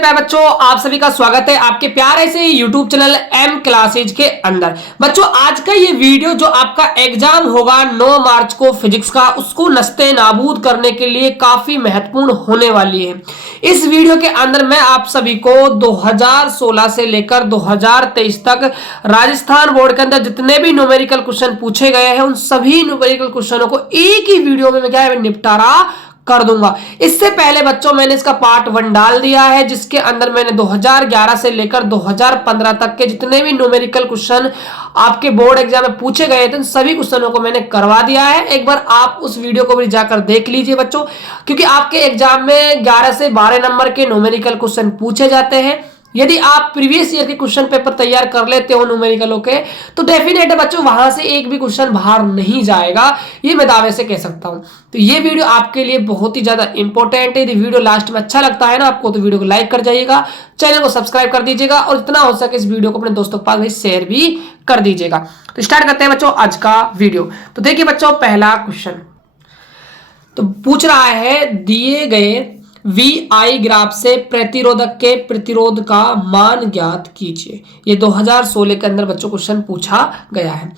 प्यारे बच्चों, आप सभी का स्वागत है आपके प्यारे से यूट्यूब चैनल एम क्लासेज के अंदर। बच्चों, आज का ये वीडियो जो आपका एग्जाम होगा 9 मार्च को फिजिक्स का, उसको नस्ते नाबूद करने के लिए काफी महत्वपूर्ण होने वाली है। इस वीडियो के अंदर मैं आप सभी को 2016 से लेकर 2023 तक राजस्थान बोर्ड के अंदर जितने भी न्यूमेरिकल क्वेश्चन पूछे गए हैं, उन सभी न्यूमेरिकल क्वेश्चनों को एक ही वीडियो में मैं क्या है निपटारा कर दूंगा। इससे पहले बच्चों मैंने इसका पार्ट 1 डाल दिया है, जिसके अंदर मैंने 2011 से लेकर 2015 तक के जितने भी न्यूमेरिकल क्वेश्चन आपके बोर्ड एग्जाम में पूछे गए थे, सभी क्वेश्चनों को मैंने करवा दिया है। एक बार आप उस वीडियो को भी जाकर देख लीजिए बच्चों, क्योंकि आपके एग्जाम में 11 से 12 नंबर के न्यूमेरिकल क्वेश्चन पूछे जाते हैं। यदि आप प्रीवियस ईयर के क्वेश्चन पेपर तैयार कर लेते हो न्यूमेरिकलों के, तो डेफिनेट है बच्चों वहां से एक भी क्वेश्चन बाहर नहीं जाएगा, ये मैं दावे से कह सकता हूं। तो ये वीडियो आपके लिए बहुत ही ज्यादा इंपॉर्टेंट है। यदि वीडियो लास्ट में अच्छा लगता है ना आपको, तो वीडियो को लाइक कर जाइएगा, चैनल को सब्सक्राइब कर दीजिएगा और जितना हो सके इस वीडियो को अपने दोस्तों के पास शेयर भी कर दीजिएगा। तो स्टार्ट करते हैं बच्चों आज का वीडियो। तो देखिए बच्चों, पहला क्वेश्चन तो पूछ रहा है, दिए गए VI ग्राफ से प्रतिरोधक के प्रतिरोध का मान ज्ञात कीजिए। ये 2016 के अंदर बच्चों क्वेश्चन पूछा गया है।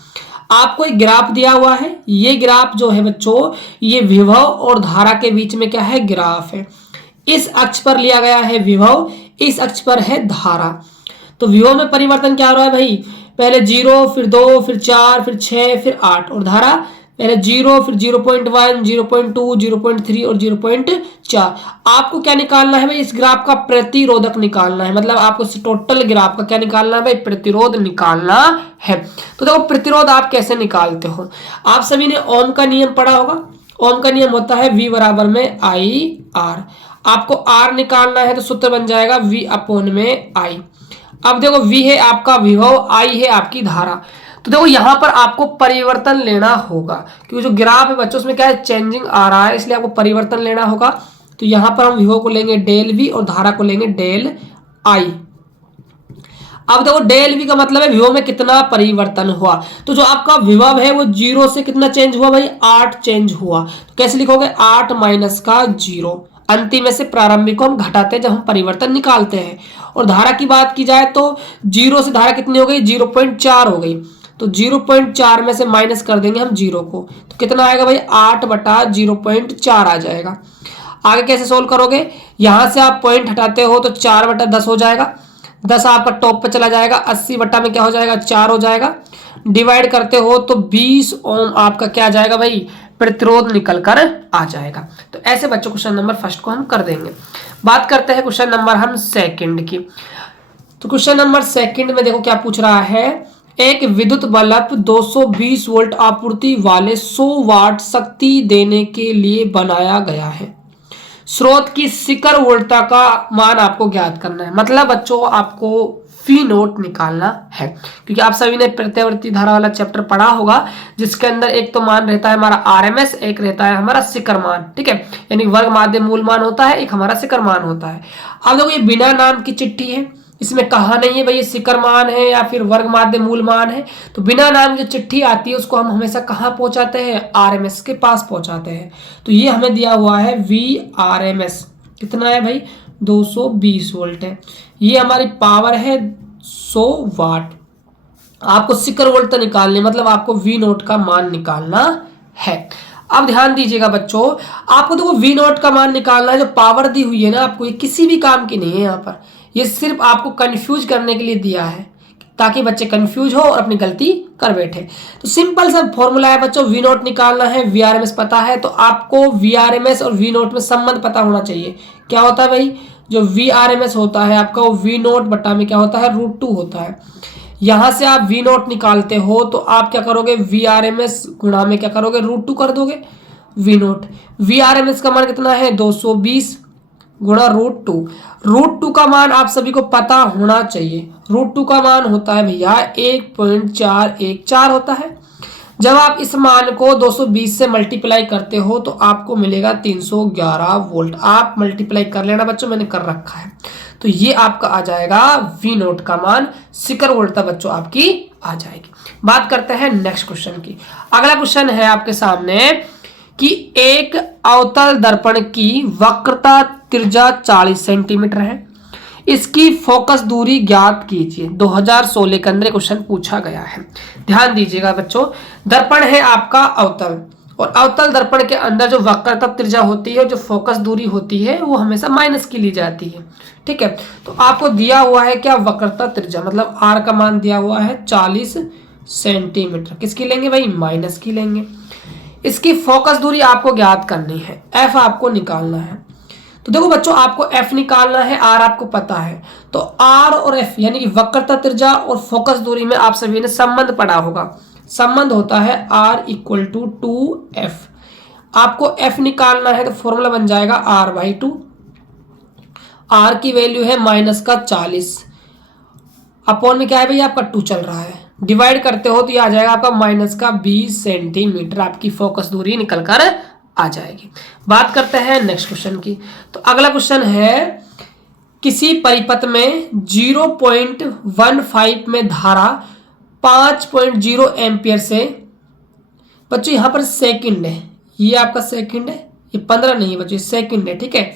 आपको एक ग्राफ दिया हुआ है। ये ग्राफ जो है बच्चों, ये विभव और धारा के बीच में क्या है, ग्राफ है। इस अक्ष पर लिया गया है विभव, इस अक्ष पर है धारा। तो विभव में परिवर्तन क्या हो रहा है भाई, पहले 0, फिर 2, फिर 4, फिर 6, फिर 8, और धारा पहले 0, फिर 0.1, 0.2, 0.3 और 0.4। आपको क्या निकालना है भाई, इस ग्राफ का प्रतिरोधक निकालना है। मतलब आपको इस टोटल ग्राफ का क्या निकालना है भाई, प्रतिरोध निकालना है। तो देखो प्रतिरोध आप कैसे निकालते हो, आप सभी ने ओम का नियम पढ़ा होगा। ओम का नियम होता है V बराबर में IR। आपको R निकालना है तो सूत्र बन जाएगा V अपॉन में I। अब देखो V है आपका विभव, I है आपकी धारा। तो देखो यहां पर आपको परिवर्तन लेना होगा, क्योंकि जो ग्राफ है बच्चों उसमें क्या है, चेंजिंग आ रहा है, इसलिए आपको परिवर्तन लेना होगा। तो यहां पर हम विभव को लेंगे डेल V और धारा को लेंगे डेल I। अब देखो डेल V का मतलब है विभव में कितना परिवर्तन हुआ। तो जो आपका विभव है वो 0 से कितना चेंज हुआ भाई, 8 चेंज हुआ। तो कैसे लिखोगे, 8 माइनस का 0। अंतिम में से प्रारंभिक को हम घटाते हैं जब हम परिवर्तन निकालते हैं। और धारा की बात की जाए तो 0 से धारा कितनी हो गई, 0.4 हो गई। तो 0.4 में से माइनस कर देंगे हम 0 को, तो कितना आएगा भाई, 8/0.4 आ जाएगा। आगे कैसे सोल्व करोगे, यहां से आप पॉइंट हटाते हो तो 4/10 हो जाएगा। 10 आपका टॉप पे चला जाएगा, 80 बटा में क्या हो जाएगा, 4 हो जाएगा। डिवाइड करते हो तो 20 ओम आपका क्या आ जाएगा भाई, प्रतिरोध निकल कर आ जाएगा। तो ऐसे बच्चों क्वेश्चन नंबर फर्स्ट को हम कर देंगे। बात करते हैं क्वेश्चन नंबर हम सेकंड की। तो क्वेश्चन नंबर सेकंड में देखो क्या पूछ रहा है, एक विद्युत बल्ब 220 वोल्ट आपूर्ति वाले 100 वाट शक्ति देने के लिए बनाया गया है। स्रोत की शिखर वोल्टता का मान आपको ज्ञात करना है। मतलब बच्चों आपको V नोट निकालना है, क्योंकि आप सभी ने प्रत्यावर्ती धारा वाला चैप्टर पढ़ा होगा, जिसके अंदर एक तो मान रहता है हमारा RMS, एक रहता है हमारा शिखर मान। ठीक है, यानी वर्ग माध्य मूल मान होता है, एक हमारा शिखर मान होता है। अब देखो ये बिना नाम की चिट्ठी है, इसमें कहा नहीं है भाई ये शिखर मान है या फिर वर्ग माध्य मूल मान है। तो बिना नाम की चिट्ठी आती है उसको हम हमेशा कहाँ पहुंचाते हैं, RMS के पास पहुंचाते हैं। तो ये हमें दिया हुआ है VRMS, कितना है भाई, 220 वोल्ट है। ये हमारी पावर है 100 वाट। आपको शिखर वोल्ट निकालने, मतलब आपको V नोट का मान निकालना है। अब ध्यान दीजिएगा बच्चों, आपको देखो V नोट का मान निकालना है। जो पावर दी हुई है ना आपको, ये किसी भी काम की नहीं है। यहाँ पर ये सिर्फ आपको कंफ्यूज करने के लिए दिया है, ताकि बच्चे कंफ्यूज हो और अपनी गलती कर बैठे। तो सिंपल सा फॉर्मूला है बच्चों, V नोट निकालना है, VRMS पता है, तो आपको VRMS और V नोट में संबंध पता होना चाहिए। क्या होता है भाई, जो VRMS होता है आपका, वो V नोट बटा में क्या होता है, √2 होता है। यहां से आप V नोट निकालते हो तो आप क्या करोगे, VRMS गुणा में क्या करोगे, √2 कर दोगे। V नोट VRMS का मान कितना है, 220 गुणा √2। √2 का मान आप सभी को पता होना चाहिए। √2 का मान होता है भैया 1.414 होता है। जब आप इस मान को 220 से मल्टीप्लाई करते हो तो आपको मिलेगा 311 वोल्ट। आप मल्टीप्लाई कर लेना बच्चों, मैंने कर रखा है। तो ये आपका आ जाएगा V नोट का मान, शिखर वोल्टता बच्चों आपकी आ जाएगी। बात करते हैं नेक्स्ट क्वेश्चन की। अगला क्वेश्चन है आपके सामने कि एक अवतल दर्पण की वक्रता त्रिज्या 40 सेंटीमीटर है। इसकी फोकस दूरी ज्ञात कीजिए। 2016 के अंदर क्वेश्चन पूछा गया है, ध्यान दीजिएगा बच्चों। दर्पण है आपका अवतल, और अवतल दर्पण के अंदर जो वक्रता त्रिज्या होती है, जो फोकस दूरी होती है, वो हमेशा माइनस की ली जाती है। ठीक है, तो आपको दिया हुआ है क्या, वक्रता त्रिज्या, मतलब आर का मान दिया हुआ है 40 सेंटीमीटर। किसकी लेंगे भाई, माइनस की लेंगे। इसकी फोकस दूरी आपको ज्ञात करनी है, एफ आपको निकालना है। तो देखो बच्चों, आपको एफ निकालना है, आर आपको पता है। तो आर और एफ यानी कि वक्रता त्रिज्या और फोकस दूरी में आप सभी ने संबंध पढ़ा होगा। संबंध होता है आर इक्वल टू 2f। आपको एफ निकालना है तो फॉर्मूला बन जाएगा r/2। आर की वैल्यू है -40, अपॉन में क्या है भाई आपका 2 चल रहा है, डिवाइड करते हो तो ये आ जाएगा आपका -20 सेंटीमीटर। आपकी फोकस दूरी निकल कर आ जाएगी। बात करते हैं नेक्स्ट क्वेश्चन की। तो अगला क्वेश्चन है, किसी परिपथ में 0.15 में धारा 5.0 एम्पियर से, बच्चों यहां पर सेकंड है, ये आपका सेकंड है, ये 15 नहीं है बच्चों, सेकंड है। ठीक है,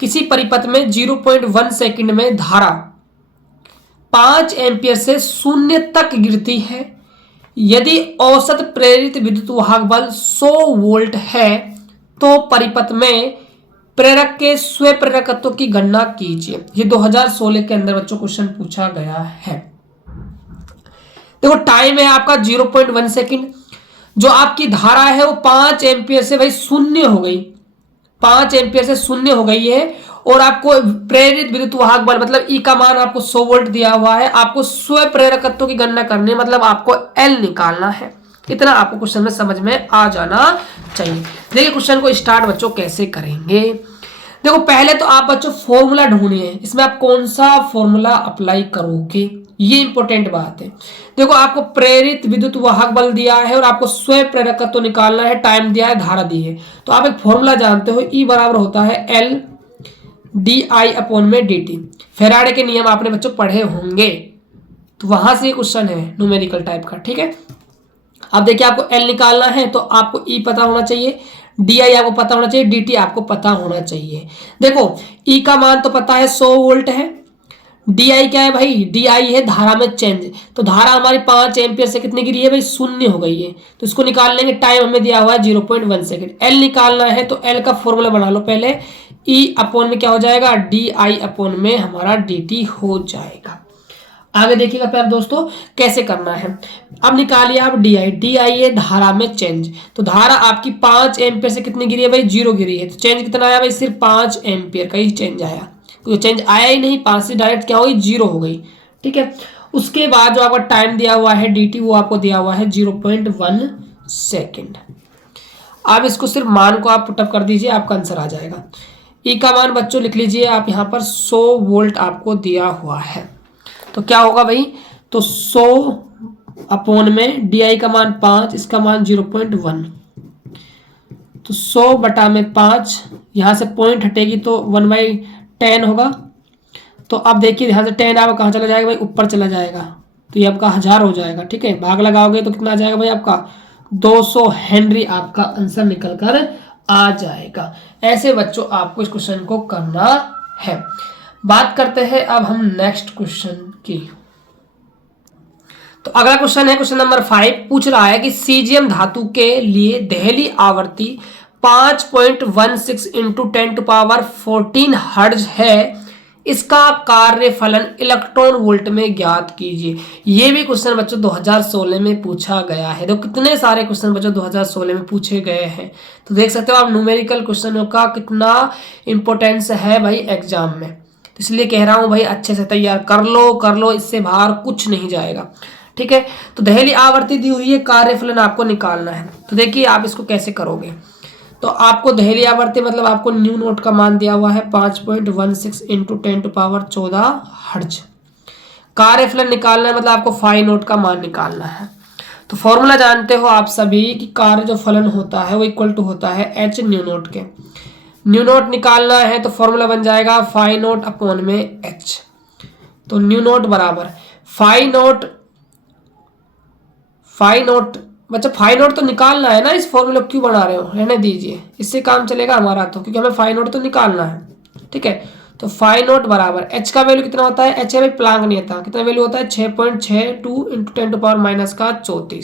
किसी परिपथ में 0.1 सेकंड में धारा 5 एम्पियर से 0 तक गिरती है। यदि औसत प्रेरित विद्युत वाहक बल 100 वोल्ट है तो परिपथ में प्रेरक के स्व प्रेरकत्व की गणना कीजिए। ये 2016 के अंदर बच्चों क्वेश्चन पूछा गया है। देखो टाइम है आपका 0.1 सेकंड, जो आपकी धारा है वो 5 एम्पियर से भाई शून्य हो गई, 5 एम्पियर से शून्य हो गई है। और आपको प्रेरित विद्युत वाहक बल मतलब ई का मान आपको 100 वोल्ट दिया हुआ है। आपको स्व प्रेरकत्व की गणना करनी है, मतलब आपको एल निकालना है। इतना आपको क्वेश्चन में समझ में आ जाना चाहिए। देखिए क्वेश्चन को स्टार्ट बच्चों कैसे करेंगे। देखो पहले तो आप बच्चों फॉर्मूला ढूंढिए, इसमें आप कौन सा फॉर्मूला अप्लाई करोगे, ये इंपॉर्टेंट बात है। देखो आपको प्रेरित विद्युत वाहक बल दिया है और आपको स्व प्रेरकत्व तो निकालना है, टाइम दिया है, धारा दी है। तो आप एक फॉर्मूला जानते हो, ई बराबर होता है एल डी आई अपॉन में डी टी। फेराडे के नियम आपने बच्चों पढ़े होंगे, तो वहां से क्वेश्चन है न्यूमेरिकल टाइप का। ठीक है, अब देखिए आपको एल निकालना है तो आपको ई पता होना चाहिए, डी आई आपको पता होना चाहिए, डी टी आपको पता होना चाहिए। देखो ई का मान तो पता है 100 वोल्ट है, डी आई क्या है भाई, डी आई है धारा में चेंज। तो धारा हमारी 5 एम्पियर से कितनी गिरी है भाई, शून्य हो गई है। तो इसको निकाल लेंगे, टाइम हमें दिया हुआ है 0.1 सेकंड। एल निकालना है तो एल का फॉर्मूला बना लो पहले, ई अपॉन में क्या हो जाएगा, डी आई अपॉन में हमारा डी टी हो जाएगा। आगे देखिएगा प्यारे दोस्तों कैसे करना है। अब निकालिए आप डी आई है धारा में चेंज। तो धारा आपकी 5 एम्पियर से कितनी गिरी है भाई, 0 गिरी है। तो चेंज कितना आया भाई, सिर्फ 5 एम्पियर का ही चेंज आया। तो चेंज आया ही नहीं, 5 से डायरेक्ट क्या होगी, 0 हो गई। ठीक है, उसके बाद जो आपका टाइम दिया हुआ है डी टी, वो आपको दिया हुआ है 0.1 सेकेंड। आप इसको सिर्फ मान को आप पुटअप कर दीजिए, आपका आंसर आ जाएगा। ई का मान बच्चों लिख लीजिए आप यहाँ पर 100 वोल्ट आपको दिया हुआ है। तो क्या होगा भाई, तो 100 अपॉन में डी आई का मान 5, इसका मान 0.1। तो 100 बटा में 5, यहाँ से पॉइंट हटेगी तो 1/10 होगा। तो अब देखिए ध्यान से 10 आपका कहाँ चला जाएगा भाई, ऊपर चला जाएगा। तो ये आपका 1000 हो जाएगा। ठीक है, भाग लगाओगे तो कितना आ जाएगा भाई आपका 200 हेनरी, आपका आंसर निकल कर आ जाएगा। ऐसे बच्चों आपको इस क्वेश्चन को करना है। बात करते हैं अब हम नेक्स्ट क्वेश्चन की। तो अगला क्वेश्चन है क्वेश्चन नंबर 5, पूछ रहा है कि सीजियम धातु के लिए देहली आवृत्ति 5.16 इंटू 10⁻14 हर्ट्ज है। इसका कार्य फलन इलेक्ट्रॉन वोल्ट में ज्ञात कीजिए। ये भी क्वेश्चन बच्चों 2016 में पूछा गया है। तो कितने सारे क्वेश्चन बच्चों 2016 में पूछे गए हैं, तो देख सकते हो आप न्यूमेरिकल क्वेश्चनों का कितना इंपॉर्टेंस है भाई एग्जाम में। इसलिए कह रहा हूं भाई अच्छे से तैयार कर लो, इससे बाहर कुछ नहीं जाएगा। ठीक है, तो देहली आवर्ती दी हुई है, कार्यफलन आपको निकालना है। तो देखिए आप इसको कैसे करोगे। तो आपको देहली आवर्ती मतलब आपको न्यू नोट का मान दिया हुआ है 5.16 इंटू 10⁻14 हर्ट्ज। कार्यफलन निकालना है मतलब आपको फाई नोट का मान निकालना है। तो फॉर्मूला जानते हो आप सभी कि कार्य जो फलन होता है वो इक्वल टू होता है एच न्यू नोट के। न्यू नोट निकालना है तो फॉर्मूला बन जाएगा फाई नोट अपॉन में एच। तो न्यू नोट बराबर फाई नोट बच्चा फाई नोट तो निकालना है ना, इस फॉर्मूला क्यों बना रहे हो, रहने दीजिए, इससे काम चलेगा हमारा तो, क्योंकि हमें फाई नोट तो निकालना है। ठीक है, तो फाई नॉट बराबर एच का वैल्यू कितना होता है, एच है भाई प्लांक नियतांक, कितना वैल्यू होता है 6.62 इंटू 10⁻⁻⁴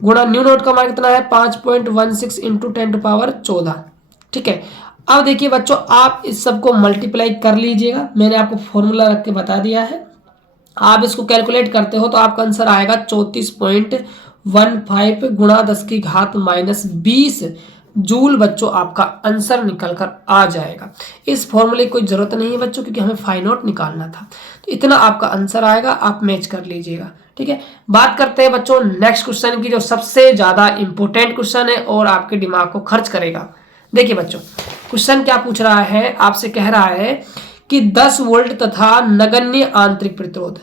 गुणा न्यू नोट का मान कितना है 5.16 इंटू 10⁻14। ठीक है, अब देखिए बच्चों आप इस सबको मल्टीप्लाई कर लीजिएगा, मैंने आपको फॉर्मूला रख के बता दिया है। आप इसको कैलकुलेट करते हो तो आपका आंसर आएगा 34.15 गुणा 10⁻⁻20 जूल बच्चों आपका आंसर निकल कर आ जाएगा। इस फॉर्मूले की कोई जरूरत नहीं है बच्चों, क्योंकि हमें फाई नॉट निकालना था। तो इतना आपका आंसर आएगा, आप मैच कर लीजिएगा। ठीक है, बात करते हैं बच्चों नेक्स्ट क्वेश्चन की, जो सबसे ज्यादा इंपॉर्टेंट क्वेश्चन है और आपके दिमाग को खर्च करेगा। देखिए बच्चों क्वेश्चन क्या पूछ रहा है, आपसे कह रहा है कि 10 वोल्ट तथा नगण्य आंतरिक प्रतिरोध,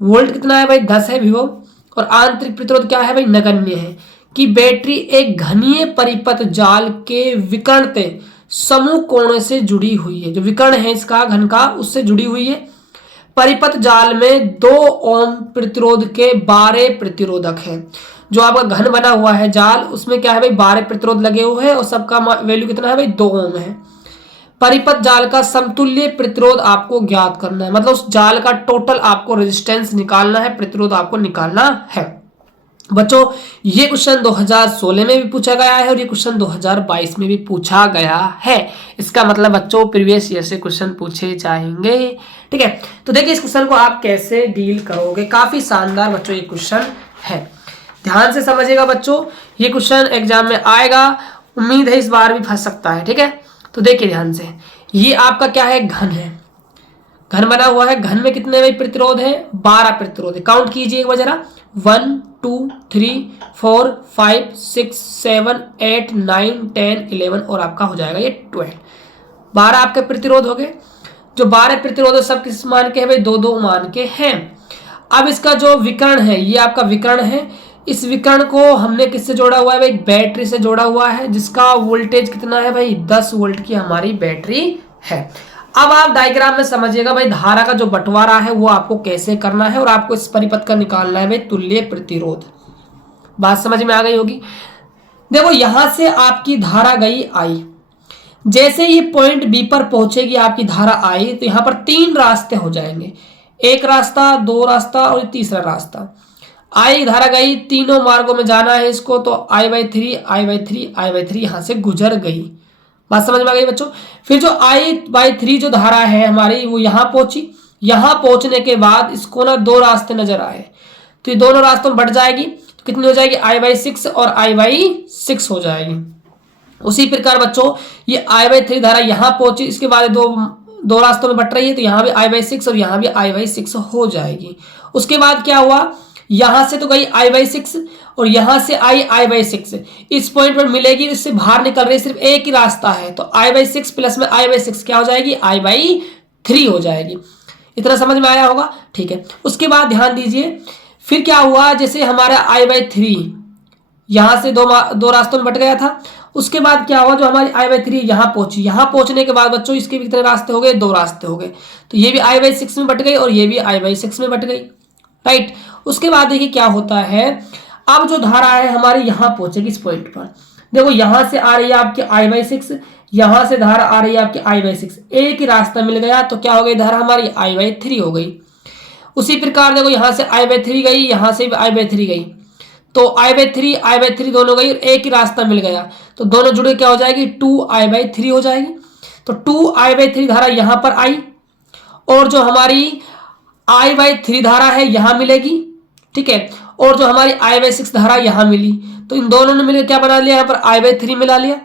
वोल्ट कितना है भाई 10 है विभव, और आंतरिक प्रतिरोध क्या है भाई नगण्य है, कि बैटरी एक घनीय परिपथ जाल के विकर्ण समूह कोण से जुड़ी हुई है। जो विकर्ण है इसका घन का उससे जुड़ी हुई है। परिपथ जाल में 2 ओम प्रतिरोध के 12 प्रतिरोधक हैं। जो आपका घन बना हुआ है जाल उसमें क्या है भाई 12 प्रतिरोध लगे हुए हैं और सबका वैल्यू कितना है भाई 2 ओम है। परिपथ जाल का समतुल्य प्रतिरोध आपको ज्ञात करना है, मतलब उस जाल का टोटल आपको रेजिस्टेंस निकालना है, प्रतिरोध आपको निकालना है। बच्चों ये क्वेश्चन 2016 में भी पूछा गया है और ये क्वेश्चन 2022 में भी पूछा गया है। इसका मतलब बच्चों प्रीवियस ईयर से क्वेश्चन पूछे जाएंगे। ठीक है, तो देखिए इस क्वेश्चन को आप कैसे डील करोगे, काफी शानदार बच्चों ये क्वेश्चन है, ध्यान से समझिएगा बच्चों। ये क्वेश्चन एग्जाम में आएगा, उम्मीद है इस बार भी फंस सकता है। ठीक है, तो देखिए ध्यान से, ये आपका क्या है घन है, घन बना हुआ है, घन में कितने भाई प्रतिरोध है 12 प्रतिरोध है। काउंट कीजिए एक बार जरा, 1 2 3 4 5 6 7 8 9 10 11 और आपका हो जाएगा ये 12। 12 आपके प्रतिरोध हो गए। जो 12 प्रतिरोध है सब किस मान के हैं भाई 2-2 मान के हैं। अब इसका जो विकर्ण है ये आपका विकर्ण है, इस विकर्ण को हमने किससे जोड़ा हुआ है भाई बैटरी से जोड़ा हुआ है, जिसका वोल्टेज कितना है भाई 10 वोल्ट की हमारी बैटरी है। अब आप डायग्राम में समझिएगा भाई धारा का जो बंटवारा है वो आपको कैसे करना है और आपको इस परिपथ का निकालना है भाई तुल्य प्रतिरोध। बात समझ में आ गई होगी। देखो यहां से आपकी धारा गई आई, जैसे ये पॉइंट बी पर पहुंचेगी आपकी धारा आई तो यहां पर 3 रास्ते हो जाएंगे, एक रास्ता 2 रास्ता और तीसरा रास्ता। आई धारा गई, तीनों मार्गों में जाना है इसको, तो I/3 I/3 I/3 यहां से गुजर गई। बात समझ में आ गई बच्चों। फिर जो I/3 जो धारा है हमारी वो यहां पहुंची, यहां पहुंचने के बाद इसको ना 2 रास्ते नजर आए तो ये दोनों रास्तों में बढ़ जाएगी, तो कितनी हो जाएगी I/6 और I/6 हो जाएगी। उसी प्रकार बच्चों ये I/3 धारा यहां पहुंची, इसके बाद दो रास्तों में बट रही है तो यहां भी I/6 और यहां भी I/6 हो जाएगी। उसके बाद क्या हुआ, यहां से तो गई I/6 और यहां से आई I/6, इस पॉइंट पर मिलेगी, इससे बाहर निकल रही सिर्फ एक ही रास्ता है, तो I/6 प्लस में I/6 क्या हो जाएगी I/3 हो जाएगी। इतना समझ में आया होगा। ठीक है, उसके बाद ध्यान दीजिए फिर क्या हुआ, जैसे हमारा I/3 यहां से दो रास्तों में बट गया था, उसके बाद क्या हुआ जो हमारी I/3 यहां पहुंची, यहां पहुंचने के बाद बच्चों इसके भी कितने रास्ते हो गए 2 रास्ते हो गए, तो ये भी I/6 में बट गई और ये भी I/6 में बट गई। राइट, उसके बाद देखिए क्या होता है, अब जो धारा है हमारी यहां पहुंचेगी इस पॉइंट पर, देखो यहां से आ रही है आपकी I/6, यहां से धारा आ रही है आपकी I/6, एक ही रास्ता मिल गया तो क्या हो गई धारा हमारी I/3 हो गई। उसी प्रकार देखो यहां से I/3 गई, यहां से भी I/3 गई, तो I/3 दोनों गई और एक ही रास्ता मिल गया तो दोनों जुड़े क्या हो जाएगी 2I/3 हो जाएगी। तो 2I/3 धारा यहां पर आई और जो हमारी I/3 धारा है यहां मिलेगी। ठीक है, और जो हमारी I/6 धारा यहां मिली, तो इन दोनों ने मिलकर क्या बना लिया, यहां पर I/3 मिला लिया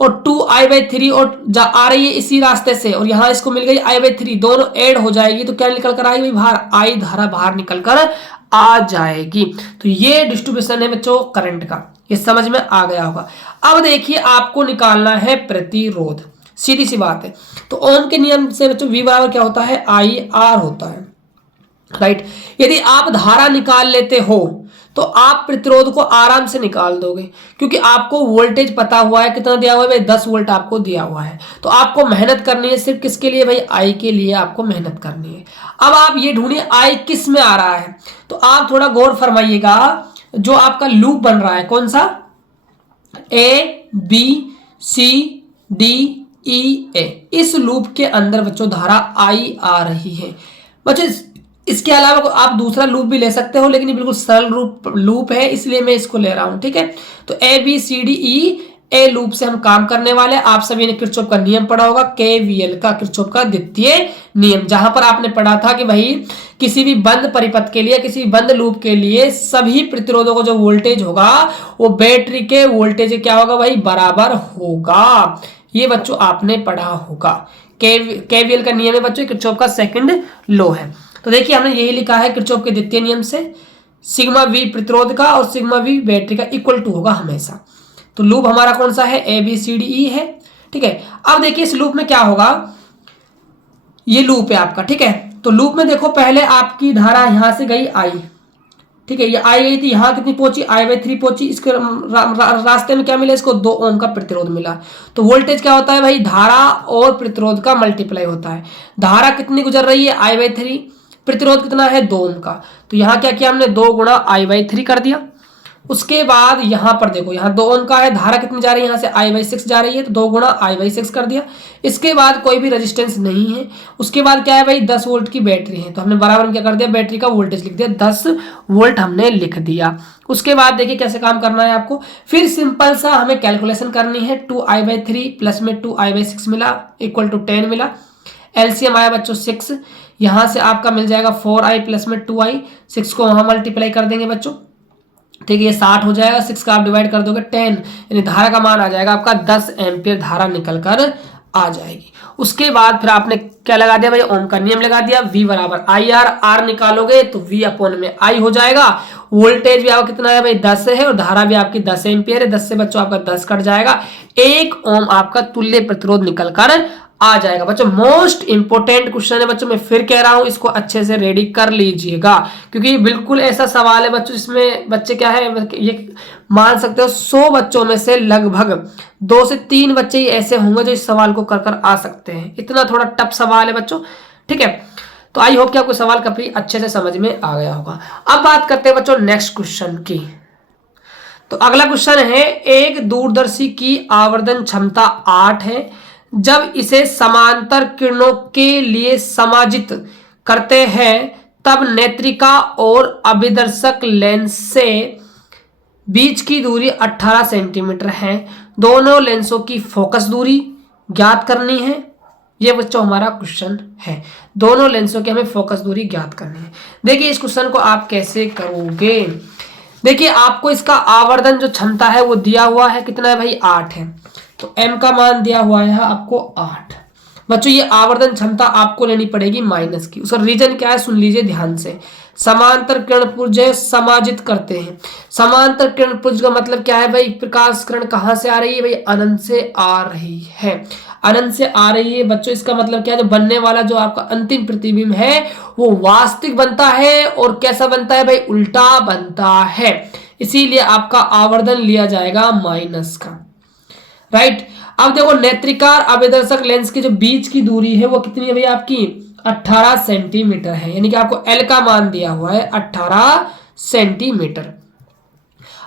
और 2I/3 और आ रही है इसी रास्ते से और यहां इसको मिल गई I/3, दोनों ऐड हो जाएगी तो क्या निकल कर आएगी बाहर, I धारा बाहर निकल कर आ जाएगी। तो ये डिस्ट्रीब्यूशन है बच्चों करंट का, ये समझ में आ गया होगा। अब देखिए आपको निकालना है प्रतिरोध, सीधी सी बात है। तो ओम के नियम से बच्चों V बराबर क्या होता है IR होता है। राइट, यदि आप धारा निकाल लेते हो तो आप प्रतिरोध को आराम से निकाल दोगे, क्योंकि आपको वोल्टेज पता हुआ है, कितना दिया हुआ है भाई 10 वोल्ट आपको दिया हुआ है। तो आपको मेहनत करनी है सिर्फ किसके लिए भाई I के लिए आपको मेहनत करनी है। अब आप ये ढूंढिए I किस में आ रहा है, तो आप थोड़ा गौर फरमाइएगा, जो आपका लूप बन रहा है कौन सा A B C D ई ए, इस लूप के अंदर बच्चों धारा आई आ रही है। बच्चों इसके अलावा आप दूसरा लूप भी ले सकते हो, लेकिन ये बिल्कुल सरल लूप है, इसलिए मैं इसको ले रहा हूं। ठीक है, तो A B C D E a loop से हम काम करने वाले। आप सभी ने किरचॉफ का नियम पढ़ा होगा, केवीएल का, किरचॉफ का द्वितीय नियम, जहां पर आपने पढ़ा था कि भाई किसी भी बंद परिपथ के लिए, किसी भी बंद लूप के लिए सभी प्रतिरोधों का जो वोल्टेज होगा वो बैटरी के वोल्टेज क्या होगा भाई, बराबर होगा। ये बच्चों आपने पढ़ा होगा। केवीएल का नियम है बच्चों, किरचॉफ का सेकंड लॉ है। तो देखिए हमने यही लिखा है किरचॉफ के द्वितीय नियम से, सिग्मा वी प्रतिरोध का और सिग्मा वी बैटरी का इक्वल टू होगा हमेशा। तो लूप हमारा कौन सा है, ए बी सी डी ई है। ठीक है, अब देखिए इस लूप में क्या होगा, ये लूप है आपका। ठीक है, तो लूप में देखो पहले आपकी धारा यहां से गई आई। ठीक है, ये आई गई थी, यहां कितनी पहुंची, I/3 पहुंची। इसके रास्ते में क्या मिला इसको, 2 ओम का प्रतिरोध मिला। तो वोल्टेज क्या होता है भाई, धारा और प्रतिरोध का मल्टीप्लाई होता है। धारा कितनी गुजर रही है, I/3, प्रतिरोध कितना है, 2 ओम का। तो यहां क्या किया हमने, 2 गुणा I/3 कर दिया। उसके बाद यहां पर देखो, यहां 2 ओम का है, धारा कितनी जा रही है, यहां से I/6 जा रही है, तो 2 गुणा I/6 कर दिया। इसके बाद कोई भी रेजिस्टेंस नहीं है। उसके बाद क्या है भाई, 10 वोल्ट की बैटरी है, तो हमने बराबर में क्या कर दिया, बैटरी का वोल्टेज लिख दिया, 10 वोल्ट हमने लिख दिया। उसके बाद देखिए कैसे काम करना है आपको, फिर सिंपल सा हमें कैलकुलेशन करनी है। 2I/3 प्लस में 2I/6 मिला, इक्वल टू 10 मिला। एलसीएम आया बच्चों 6, यहां से आपका मिल जाएगा 4I प्लस में 2I, 6 को वहां मल्टीप्लाई कर देंगे बच्चों। ठीक है, ये 60 हो जाएगा, 6 का आप डिवाइड कर दोगे 10, यानी धारा का मान आ जाएगा आपका 10 एम्पियर धारा निकल कर आ जाएगी। उसके बाद फिर आपने क्या लगा दिया भाई, ओम का नियम लगा दिया, V बराबर IR, R निकालोगे तो V अपॉन में I हो जाएगा। वोल्टेज भी आपका कितना है भाई, 10 है, और धारा भी आपकी 10 एम्पियर है। 10 से बच्चों आपका 10 कट जाएगा, 1 ओम आपका तुल्य प्रतिरोध निकल कर आ जाएगा। बच्चों मोस्ट इंपोर्टेंट क्वेश्चन है बच्चों, मैं फिर कह रहा हूं, इसको अच्छे से रेडी कर लीजिएगा, क्योंकि बिल्कुल ऐसा सवाल है बच्चों जिसमें बच्चे क्या है, ये मान सकते हो 100 बच्चों में से लगभग 2 से 3 बच्चे ही ऐसे होंगे जो इस सवाल को कर आ सकते हैं। इतना थोड़ा टफ सवाल है बच्चों। ठीक है, तो आई होप कि आपको सवाल काफी अच्छे से समझ में आ गया होगा। अब बात करते हैं बच्चों नेक्स्ट क्वेश्चन की। तो अगला क्वेश्चन है, एक दूरदर्शी की आवर्धन क्षमता 8 है, जब इसे समांतर किरणों के लिए समाजित करते हैं तब नेत्रिका और अभिदर्शक लेंस से बीच की दूरी 18 सेंटीमीटर है। दोनों लेंसों की फोकस दूरी ज्ञात करनी है। ये बच्चों हमारा क्वेश्चन है, दोनों लेंसों की हमें फोकस दूरी ज्ञात करनी है। देखिए इस क्वेश्चन को आप कैसे करोगे, देखिए आपको इसका आवर्धन जो क्षमता है वो दिया हुआ है, कितना है भाई, 8 है। तो m का मान दिया हुआ है आपको 8। बच्चों ये आवर्धन क्षमता आपको लेनी पड़ेगी माइनस की। उसका रीजन क्या है सुन लीजिए ध्यान से। समांतर किरणपुंज समाजित करते हैं। समांतर किरणपुंज का मतलब क्या है भाई, प्रकाश किरण कहां से आ रही है भाई, अनंत से आ रही है, अनंत से आ रही है। बच्चों इसका मतलब क्या है, जो बनने वाला जो आपका अंतिम प्रतिबिंब है वो वास्तविक बनता है, और कैसा बनता है भाई, उल्टा बनता है। इसीलिए आपका आवर्धन लिया जाएगा माइनस का, राइट। अब देखो नेत्रिका और अभिदर्शक लेंस की जो बीच की दूरी है वो कितनी है भाई आपकी, 18 सेंटीमीटर है, यानी कि आपको L का मान दिया हुआ है 18 सेंटीमीटर।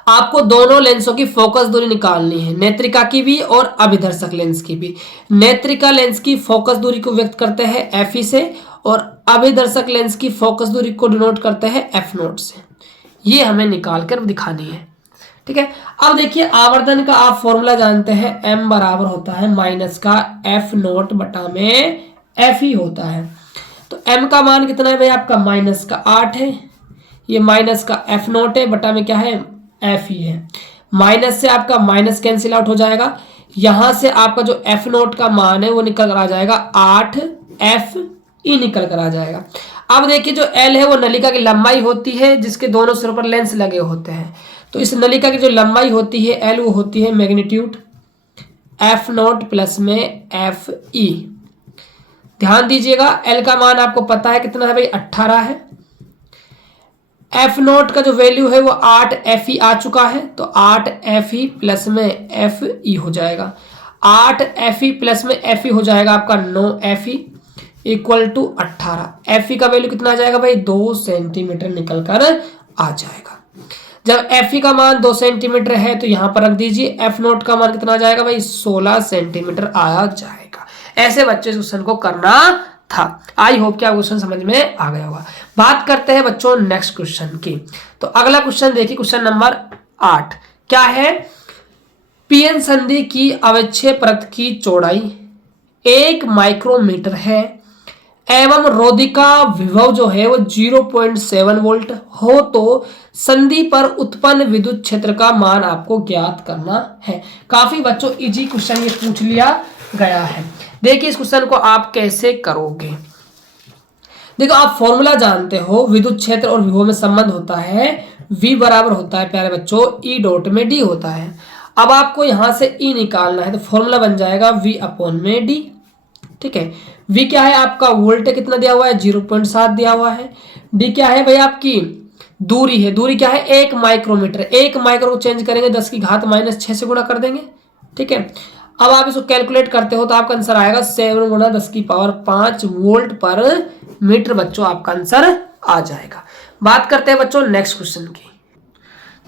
आपको दोनों लेंसों की फोकस दूरी निकालनी है, नेत्रिका की भी और अभिदर्शक लेंस की भी। नेत्रिका लेंस की फोकस दूरी को व्यक्त करते हैं Fe से, और अभिदर्शक लेंस की फोकस दूरी को डिनोट करते हैं F0 से। ये हमें निकाल कर दिखानी है, ठीक है। अब देखिए आवर्धन का आप फॉर्मूला जानते हैं, m बराबर होता है माइनस का F0 बटा में Fe होता है। तो m का मान कितना है भाई आपका, माइनस का 8 है, ये माइनस का F0 है, बटा में क्या है, Fe है। माइनस से आपका माइनस कैंसिल आउट हो जाएगा, यहां से आपका जो F0 का मान है वो निकल कर आ जाएगा 8 Fe निकल कर आ जाएगा। अब देखिए जो L है वो नलिका की लंबाई होती है जिसके दोनों सिरों पर लेंस लगे होते हैं। तो इस नलिका की जो लंबाई होती है L, वो होती है मैग्नीट्यूड F0 प्लस में Fe। ध्यान दीजिएगा L का मान आपको पता है कितना है भाई, 18 है। F0 का जो वैल्यू है वो 8 Fe आ चुका है, तो 8 Fe प्लस में Fe हो जाएगा। 8 Fe प्लस में Fe हो जाएगा आपका 9 Fe इक्वल टू 18। Fe का वैल्यू कितना आ जाएगा भाई, 2 सेंटीमीटर निकल कर आ जाएगा। जब एफ का मान 2 सेंटीमीटर है तो यहां पर रख दीजिए, एफ नोट का मान कितना आ जाएगा भाई 16 सेंटीमीटर आया जाएगा। ऐसे बच्चे इस क्वेश्चन को करना था। आई होप क्या क्वेश्चन समझ में आ गया होगा। बात करते हैं बच्चों नेक्स्ट क्वेश्चन की। तो अगला क्वेश्चन देखिए, क्वेश्चन नंबर 8 क्या है, पीएन संधि की अवच्छेद परत की चौड़ाई 1 माइक्रोमीटर है एवं रोधी का विभव जो है वो 0.7 वोल्ट हो तो संधि पर उत्पन्न विद्युत क्षेत्र का मान आपको ज्ञात करना है। काफी बच्चों इजी क्वेश्चन ये पूछ लिया गया है। देखिए इस क्वेश्चन को आप कैसे करोगे। देखो आप फॉर्मूला जानते हो, विद्युत क्षेत्र और विभव में संबंध होता है V बराबर होता है प्यारे बच्चों E डॉट में D होता है। अब आपको यहां से E निकालना है तो फॉर्मूला बन जाएगा V अपॉन में D। ठीक है, V क्या है आपका वोल्ट कितना दिया हुआ है 0.7 दिया हुआ है। D क्या है भाई आपकी दूरी है, दूरी क्या है 1 माइक्रोमीटर। 1 माइक्रो को चेंज करेंगे 10 की घात -6 से गुणा कर देंगे। ठीक है, अब आप इसको कैलकुलेट करते हो तो आपका आंसर आएगा 7 गुणा 10 की पावर 5 वोल्ट पर मीटर बच्चों आपका आंसर आ जाएगा। बात करते हैं बच्चों नेक्स्ट क्वेश्चन की।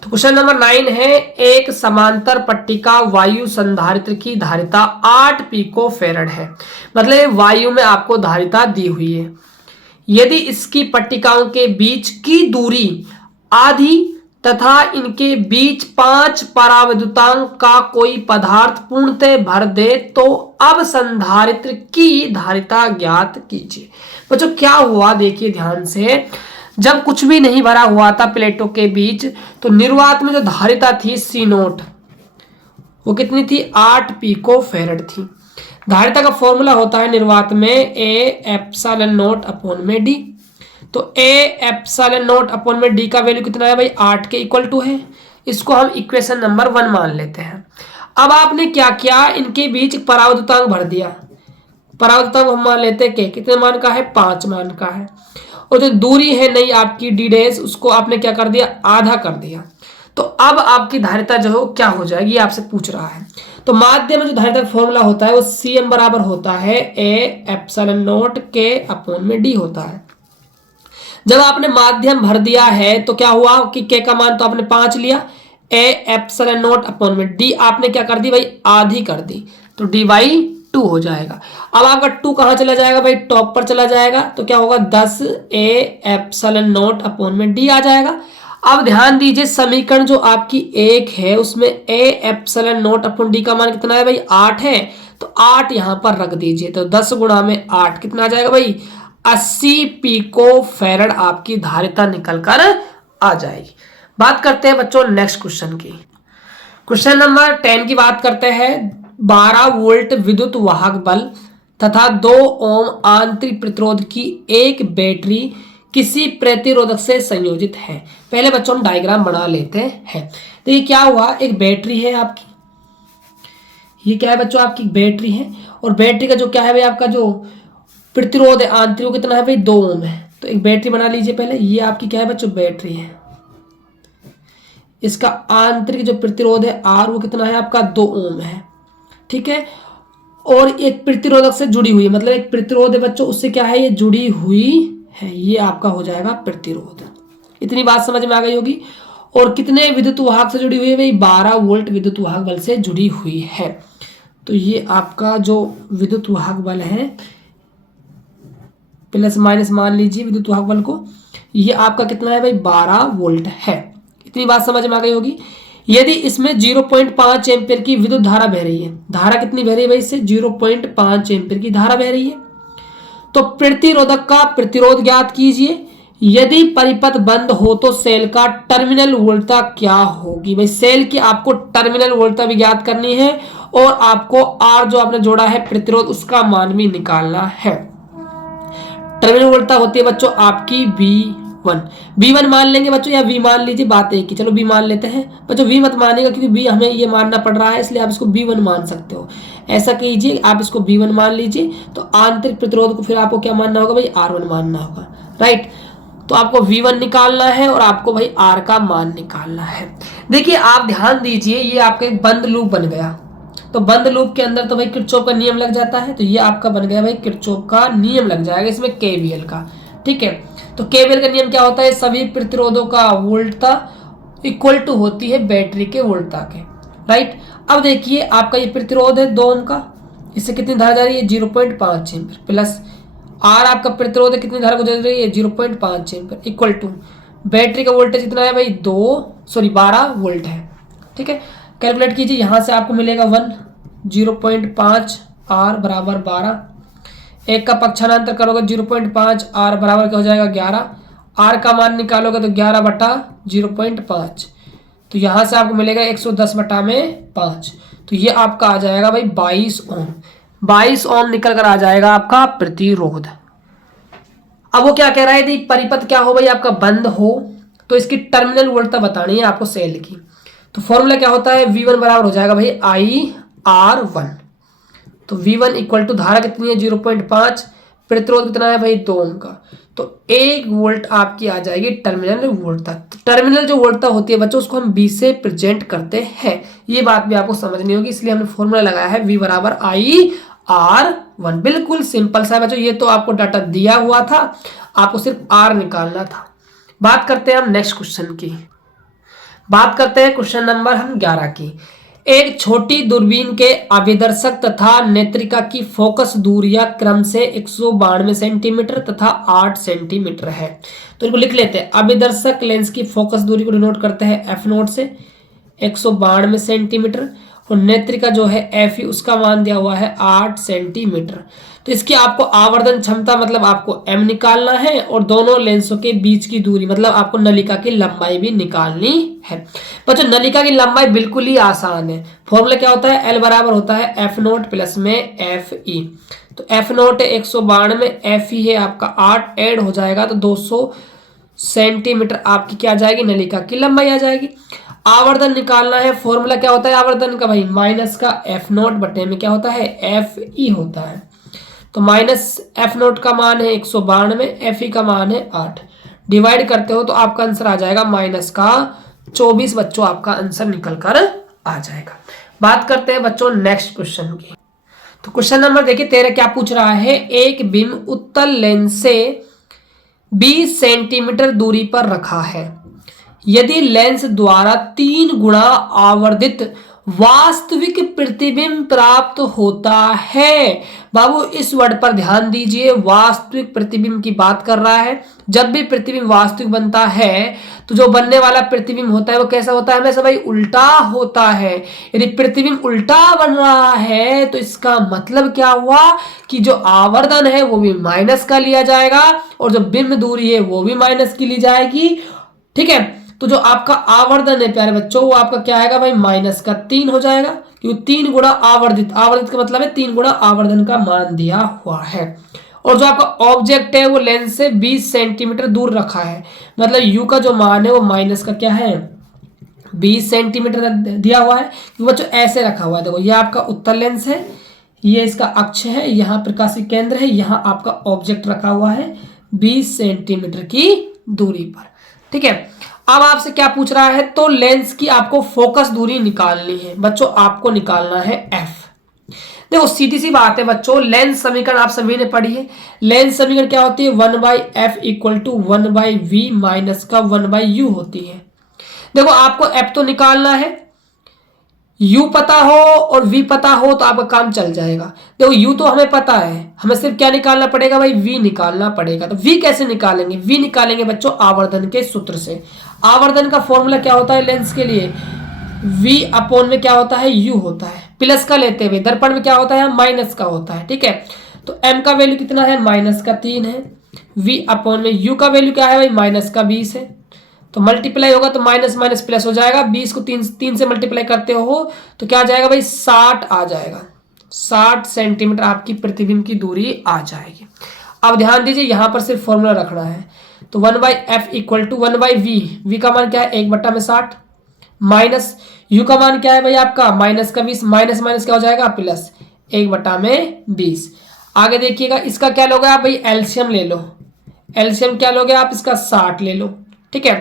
तो क्वेश्चन नंबर 9 है, एक समांतर पट्टिका वायु संधारित्र की धारिता 8 पिको फैराड है। मतलब वायु में आपको धारिता दी हुई है। यदि इसकी पट्टिकाओं के बीच की दूरी आधी तथा इनके बीच 5 पराविद्युतांक का कोई पदार्थ पूर्णतः भर दे तो अब संधारित्र की धारिता ज्ञात कीजिए। बच्चों क्या हुआ देखिए ध्यान से, जब कुछ भी नहीं भरा हुआ था प्लेटों के बीच तो निर्वात में जो धारिता थी सी नोट वो कितनी थी 8 पिको फैराड थी। धारिता का फॉर्मूला होता है निर्वात में ए एप्सिलॉन नोट अपॉन में डी। तो ए एप्सिलॉन नोट अपॉन में डी का वैल्यू कितना है भाई 8 के इक्वल टू है। इसको हम इक्वेशन नंबर 1 मान लेते हैं। अब आपने क्या किया, इनके बीच पराविद्युतांक भर दिया। पराविद्युतांक हम मान लेते हैं कितने मान का है 5 मान का है। और जो दूरी है नहीं आपकी डी डैश उसको आपने क्या कर दिया आधा कर दिया। तो अब आपकी धारिता जो है क्या हो जाएगी आपसे पूछ रहा है। तो माध्यम में जो धारिता का फॉर्मूला होता है वो CM बराबर होता है ए एप्सिलॉन नोट के अपॉन में डी होता है। जब आपने माध्यम भर दिया है तो क्या हुआ कि के का मान तो आपने 5 लिया, ए एप्सिलॉन नोट अपॉन में डी आपने क्या कर दी भाई आधी कर दी, तो डी बाई 2 हो जाएगा। अब आपका 2 कहां चला जाएगा भाई टॉप पर चला जाएगा, तो क्या होगा 10 ए एप्सिलॉन नोट अपॉन में डी आ जाएगा। अब ध्यान दीजिए समीकरण जो आपकी 1 है उसमें A epsilon naught upon D का मान कितना है भाई 8 है, तो 8 यहां पर रख दीजिए। तो 10 गुणा में 8 कितना आ जाएगा भाई 80 पिको फैराड आपकी धारिता निकल कर आ जाएगी। बात करते हैं बच्चों नेक्स्ट क्वेश्चन की। क्वेश्चन नंबर 10 की बात करते हैं। 12 वोल्ट विद्युत वाहक बल तथा 2 ओम आंतरिक प्रतिरोध की एक बैटरी किसी प्रतिरोधक से संयोजित है। पहले बच्चों हम डायग्राम बना लेते हैं। देखिए क्या हुआ, एक बैटरी है आपकी, ये क्या है बच्चों आपकी बैटरी है, और बैटरी का जो क्या है भाई आपका जो प्रतिरोध है आंतरिक कितना है भाई 2 ओम है। तो एक बैटरी बना लीजिए पहले, ये आपकी क्या है बच्चों बैटरी है। इसका आंतरिक जो प्रतिरोध है आर वो कितना है आपका 2 ओम है। ठीक है, और एक प्रतिरोधक से जुड़ी हुई है, मतलब एक प्रतिरोध है बच्चों उससे क्या है ये जुड़ी हुई है, ये आपका हो जाएगा प्रतिरोध। इतनी बात समझ में आ गई होगी। और कितने विद्युत वाहक से जुड़ी हुई है भाई 12 वोल्ट विद्युत वाहक बल से जुड़ी हुई है। तो ये आपका जो विद्युत वाहक बल है प्लस माइनस मान लीजिए विद्युत वाहक बल को, ये आपका कितना है भाई 12 वोल्ट है। इतनी बात समझ में आ गई होगी। यदि इसमें 0.5 एम्पीयर की विद्युत धारा बह रही है, धारा कितनी बह रही है भाई इससे 0.5 एम्पीयर की धारा बह रही है, तो प्रतिरोधक का प्रतिरोध ज्ञात कीजिए। यदि परिपथ बंद हो तो सेल का टर्मिनल वोल्टता क्या होगी। भाई सेल की आपको टर्मिनल वोल्टता भी ज्ञात करनी है और आपको आर जो आपने जोड़ा है प्रतिरोध उसका मान भी निकालना है। टर्मिनल वोल्टता होती है बच्चों आपकी V1 मान लेंगे बच्चों, या V मान लीजिए, बात एक ही, चलो V मान लेते हैं बच्चों। V मत मानेगा क्योंकि V हमें ये मानना पड़ रहा है, इसलिए आप इसको V1 मान सकते हो। ऐसा कीजिए आप इसको V1 मान लीजिए, तो आंतरिक प्रतिरोध को फिर आपको क्या मानना होगा भाई R1 मानना होगा, राइट। तो आपको V1 निकालना है और आपको भाई R का मान निकालना है। देखिए आप ध्यान दीजिए, ये आपका एक बंद लूप बन गया, तो बंद लूप के अंदर तो भाई किरचॉफ का नियम लग जाता है, तो ये आपका बन गया भाई किरचॉफ का नियम लग जाएगा इसमें KVL का। ठीक है, तो KVL का नियम क्या होता है, सभी प्रतिरोधों का वोल्टता इक्वल टू होती है बैटरी के वोल्टता के, राइट। अब देखिए आपका ये प्रतिरोध है 2 ओम का, इससे कितनी धारा जा रही है 0.5 एम्पीयर, प्लस आर आपका प्रतिरोध है, कितनी धारा गुजर रही है 0.5 एम्पीयर, इक्वल टू बैटरी का वोल्टेज कितना है भाई 12 वोल्ट है, ठीक है। कैलकुलेट कीजिए, यहाँ से आपको मिलेगा 1, 0.5 आर बराबर 12, एक का पक्षांतर करोगे 0.5 आर बराबर क्या हो जाएगा 11, आर का मान निकालोगे तो 11/0.5, तो यहाँ से आपको मिलेगा 110/5, तो ये आपका आ जाएगा भाई 22 ओम। 22 ओम निकल कर आ जाएगा आपका प्रतिरोध। अब वो क्या कह रहा है थी, परिपथ क्या हो भाई आपका बंद हो तो इसकी टर्मिनल वोल्टता बतानी है आपको सेल की। तो फॉर्मूला क्या होता है, V1 बराबर हो जाएगा भाई IR1। तो V1 इक्वल टू धारा कितनी है 0.5, प्रतिरोध कितना है भाई 2 ओम का, तो 1 वोल्ट आपकी आ जाएगी टर्मिनल वोल्टता। तो टर्मिनल जो वोल्टता होती है बच्चों उसको हम B से प्रेजेंट करते हैं, ये बात भी आपको समझनी होगी, इसलिए हमने फॉर्मूला लगाया है V बराबर IR1। बिल्कुल सिंपल सा बच्चों, ये तो आपको डाटा दिया हुआ था, आपको सिर्फ R निकालना था। बात करते हैं हम नेक्स्ट क्वेश्चन की, बात करते हैं क्वेश्चन नंबर हम 11 की। एक छोटी दूरबीन के अभिदर्शक तथा नेत्रिका की फोकस दूरियां क्रम से 192 सेंटीमीटर तथा 8 सेंटीमीटर है। तो इनको लिख लेते हैं, अभिदर्शक लेंस की फोकस दूरी को डिनोट करते हैं एफ नोट से 192 सेंटीमीटर, और नेत्रिका जो है एफ ई उसका मान दिया हुआ है 8 सेंटीमीटर। तो इसकी आपको आवर्धन क्षमता मतलब आपको एम निकालना है, और दोनों लेंसों के बीच की दूरी मतलब आपको नलिका की लंबाई भी निकालनी है। बच्चों नलिका की लंबाई बिल्कुल ही आसान है, फॉर्मूला क्या होता है, एल बराबर होता है एफ नोट प्लस में एफ ई। तो एफ नोट है 192, एफ ई है आपका 8, ऐड हो जाएगा तो 200 सेंटीमीटर आपकी क्या आ जाएगी, नलिका की लंबाई आ जाएगी। आवर्धन निकालना है, फॉर्मूला क्या होता है आवर्धन का भाई, माइनस का एफ नोट बटे में क्या होता है एफ ई होता है। तो माइनस एफ नोट का मान है 192, एफ ई का मान है 8, डिवाइड करते हो तो आपका आंसर आ जाएगा माइनस का 24 बच्चों, आपका आंसर निकल कर आ जाएगा। बात करते हैं बच्चों नेक्स्ट क्वेश्चन की। तो क्वेश्चन नंबर देखिए 13 क्या पूछ रहा है, एक बीम उत्तल लेंस से 20 सेंटीमीटर दूरी पर रखा है, यदि लेंस द्वारा 3 गुना आवर्धित वास्तविक प्रतिबिंब प्राप्त होता है। बाबू इस वर्ड पर ध्यान दीजिए, वास्तविक प्रतिबिंब की बात कर रहा है। जब भी प्रतिबिंब वास्तविक बनता है तो जो बनने वाला प्रतिबिंब होता है वो कैसा होता है, हमेशा भाई उल्टा होता है। यदि प्रतिबिंब उल्टा बन रहा है तो इसका मतलब क्या हुआ कि जो आवर्धन है वो भी माइनस का लिया जाएगा, और जो बिंब दूरी है वो भी माइनस की ली जाएगी, ठीक है। तो जो आपका आवर्धन है प्यारे बच्चों वो आपका क्या आएगा भाई माइनस का 3 हो जाएगा, क्योंकि 3 गुना आवर्धित, आवर्धित का मतलब है 3 गुना आवर्धन का मान दिया हुआ है। और जो आपका ऑब्जेक्ट है वो लेंस से 20 सेंटीमीटर दूर रखा है, मतलब यू का जो मान है वो माइनस का क्या है 20 सेंटीमीटर दिया हुआ है, क्योंकि बच्चों ऐसे रखा हुआ है। देखो ये आपका उत्तल लेंस है, ये इसका अक्ष है, यहाँ प्रकाशिक केंद्र है, यहाँ आपका ऑब्जेक्ट रखा हुआ है 20 सेंटीमीटर की दूरी पर, ठीक है। अब आपसे क्या पूछ रहा है, तो लेंस की आपको फोकस दूरी निकालनी है बच्चों, आपको निकालना है एफ। देखो सीधी सी बात है बच्चों, लेंस समीकरण आप सभी ने पढ़ी है। लेंस समीकरण क्या होती है, 1/f equal to 1/v minus का 1/u होती है। देखो आपको एफ तो निकालना है, u पता हो और v पता हो तो आपका काम चल जाएगा। देखो u तो हमें पता है, हमें सिर्फ क्या निकालना पड़ेगा भाई v निकालना पड़ेगा। तो v कैसे निकालेंगे, v निकालेंगे बच्चों आवर्धन के सूत्र से। आवर्धन का फॉर्मूला क्या होता है लेंस के लिए, v अपॉन में क्या होता है u होता है, प्लस का लेते हुए दर्पण में क्या होता है माइनस का होता है, ठीक है। तो m का वैल्यू कितना है माइनस का 3 है, v अपॉन में u का वैल्यू क्या है भाई माइनस का 20 है। तो मल्टीप्लाई होगा तो माइनस माइनस प्लस हो जाएगा, 20 को 3 से मल्टीप्लाई करते हो तो क्या आ जाएगा भाई 60 आ जाएगा, 60 सेंटीमीटर आपकी प्रतिबिंब की दूरी आ जाएगी। अब ध्यान दीजिए यहाँ पर सिर्फ फॉर्मूला रखना है, तो 1/f equal to 1/v, v का मान क्या है 1/60, माइनस u का मान क्या है भाई आपका माइनस का 20, माइनस माइनस क्या हो जाएगा प्लस 1/20। आगे देखिएगा इसका क्या लोगे आप भाई एलसीएम ले लो, एलसीएम क्या लोगे आप इसका 60 ले लो, ठीक है।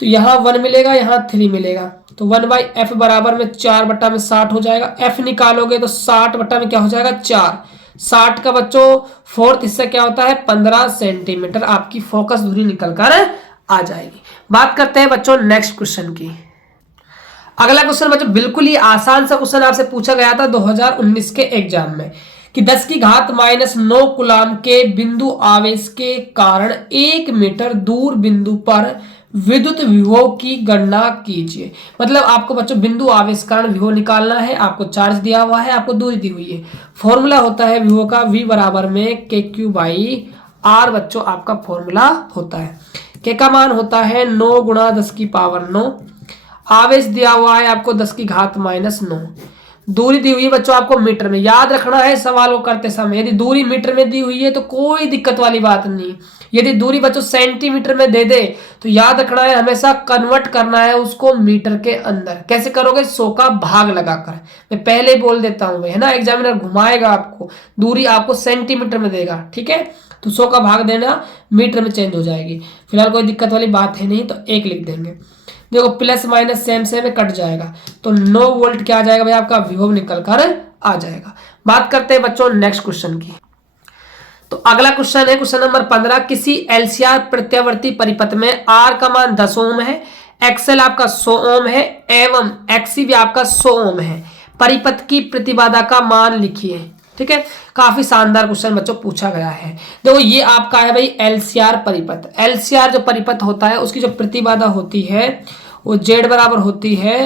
तो यहाँ 1 मिलेगा, यहाँ 3 मिलेगा, तो 1/f बराबर में 4/60 हो जाएगा। f निकालोगे तो 60 में क्या हो जाएगा 4, 60 का बच्चों फोर्थ हिस्सा क्या होता है 15 सेंटीमीटर आपकी फोकस दूरी निकल कर आ जाएगी। बात करते हैं बच्चों नेक्स्ट क्वेश्चन की। अगला क्वेश्चन बच्चों बिल्कुल ही आसान सा क्वेश्चन आपसे पूछा गया था 2019 के एग्जाम में कि 10 की घात -9 कूलाम के बिंदु आवेश के कारण 1 मीटर दूर बिंदु पर विद्युत विभव की गणना कीजिए। मतलब आपको बच्चों बिंदु आवेश कारण विभव निकालना है, आपको चार्ज दिया हुआ है, आपको दूरी दी हुई है। फॉर्मूला होता है विभव का V बराबर में KQ/R बच्चों आपका फॉर्मूला होता है। के का मान होता है 9 × 10 की पावर 9। आवेश दिया हुआ है आपको 10 की घात -9। दूरी दी हुई है बच्चों आपको मीटर में। याद रखना है सवाल को करते समय, यदि दूरी मीटर में दी हुई है तो कोई दिक्कत वाली बात नहीं। यदि दूरी बच्चों सेंटीमीटर में दे दे तो याद रखना है हमेशा कन्वर्ट करना है उसको मीटर के अंदर। कैसे करोगे? 100 का भाग लगाकर। मैं पहले ही बोल देता हूं, है ना, एग्जामिनर घुमाएगा आपको, दूरी आपको सेंटीमीटर में देगा, ठीक है, तो 100 का भाग देना, मीटर में चेंज हो जाएगी। फिलहाल कोई दिक्कत वाली बात है नहीं, तो 1 लिख देंगे। देखो plus minus same same cut जाएगा, तो 9 वोल्ट क्या आ जाएगा भाई आपका विभव निकल कर आ जाएगा। बात करते हैं बच्चों नेक्स्ट क्वेश्चन की। तो अगला क्वेश्चन है क्वेश्चन नंबर 15। किसी एलसीआर प्रत्यावर्ती परिपथ में आर का मान 10 ओम है, एक्सएल आपका 100 ओम है एवं एक्सी भी आपका 100 ओम है। परिपथ की प्रतिबाधा का मान लिखिए। ठीक है, काफी शानदार क्वेश्चन बच्चों पूछा गया है। देखो ये आपका है भाई एलसीआर परिपथ। एलसीआर जो परिपथ होता है उसकी जो प्रतिबाधा होती है वो जेड बराबर होती है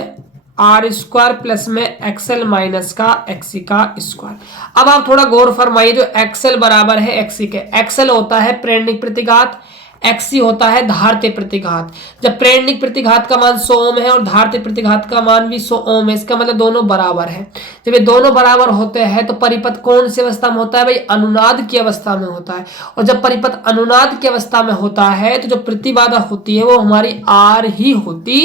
R² प्लस में एक्सएल माइनस का एक्सी का स्क्वायर। अब आप थोड़ा गौर फरमाइए, जो एक्सएल बराबर है एक्सी के, एक्सएल होता है प्रेरणिक प्रतिघात, एक्सी होता है धारतीय प्रतिघात। जब प्रेरणिक प्रतिघात का मान 100 ओम है और धारतीय प्रतिघात का मान भी 100 ओम है, इसका मतलब दोनों बराबर है। जब ये दोनों बराबर होते हैं तो परिपथ कौन सी अवस्था में होता है भाई? अनुनाद की अवस्था में होता है। और जब परिपथ अनुनाद की अवस्था में होता है तो जो प्रतिबाधा होती है वो हमारी आर ही होती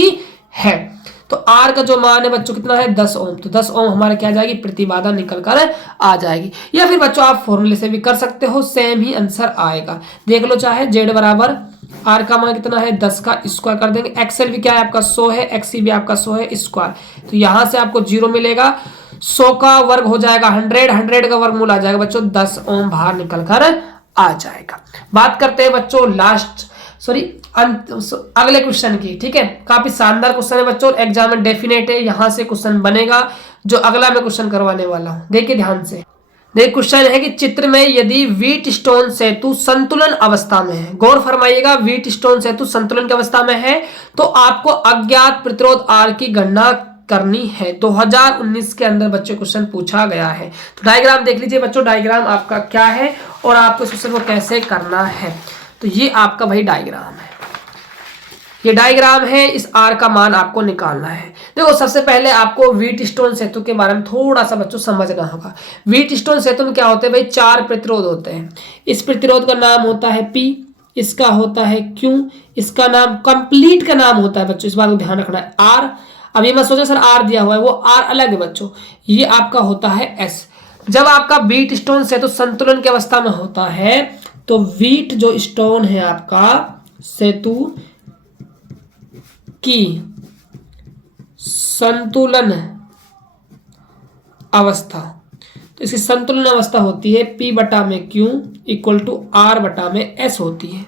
है। तो आर का जो मान है बच्चों कितना है? 10 ओम। तो 10 ओम हमारे क्या आ जाएगी? प्रतिबाधा निकल कर आ जाएगी। या फिर बच्चों आप फॉर्मूले से भी कर सकते हो, सेम ही आंसर आएगा। देख लो, चाहे जेड बराबर आर का मान कितना है? 10 का स्क्वायर कर देंगे। एक्सएल भी क्या है आपका? 100 है, एक्सी भी आपका 100 है स्क्वायर। तो यहां से आपको 0 मिलेगा, 100 का वर्ग हो जाएगा 100, 100 का वर्गमूल आ जाएगा बच्चों 10 ओम बाहर निकल कर आ जाएगा। बात करते हैं बच्चों अगले क्वेश्चन की। ठीक है, काफी शानदार क्वेश्चन है बच्चों, एग्जाम में डेफिनेट है, यहां से क्वेश्चन बनेगा जो अगला मैं क्वेश्चन करवाने वाला हूं। देखिए ध्यान से, देखिए क्वेश्चन है कि चित्र में यदि व्हीटस्टोन सेतु संतुलन अवस्था में है, गौर फरमाइएगा, व्हीटस्टोन सेतु संतुलन की अवस्था में है तो आपको अज्ञात प्रतिरोध आर की गणना करनी है। 2019 के अंदर बच्चों क्वेश्चन पूछा गया है। तो डायग्राम देख लीजिए बच्चों, डायग्राम आपका क्या है और आपको इस क्वेश्चन को कैसे करना है। तो ये आपका भाई डायग्राम है, ये डायग्राम है, इस आर का मान आपको निकालना है। देखो सबसे पहले आपको व्हीटस्टोन सेतु के बारे में थोड़ा सा बच्चों समझना होगा। व्हीटस्टोन सेतु में क्या होते हैं भाई? 4 प्रतिरोध होते हैं। इस प्रतिरोध का नाम होता है P, इसका होता है Q, इसका नाम कंप्लीट का नाम होता है बच्चों, इस बात को ध्यान रखना है R। अब ये मत सोचो सर R दिया हुआ है, वो R अलग है बच्चों, ये आपका होता है S। जब आपका व्हीटस्टोन सेतु संतुलन की अवस्था में होता है तो व्हीट जो स्टोन है आपका सेतु की संतुलन अवस्था, तो इसकी संतुलन अवस्था होती है P बटा में Q इक्वल टू R बटा में S होती है।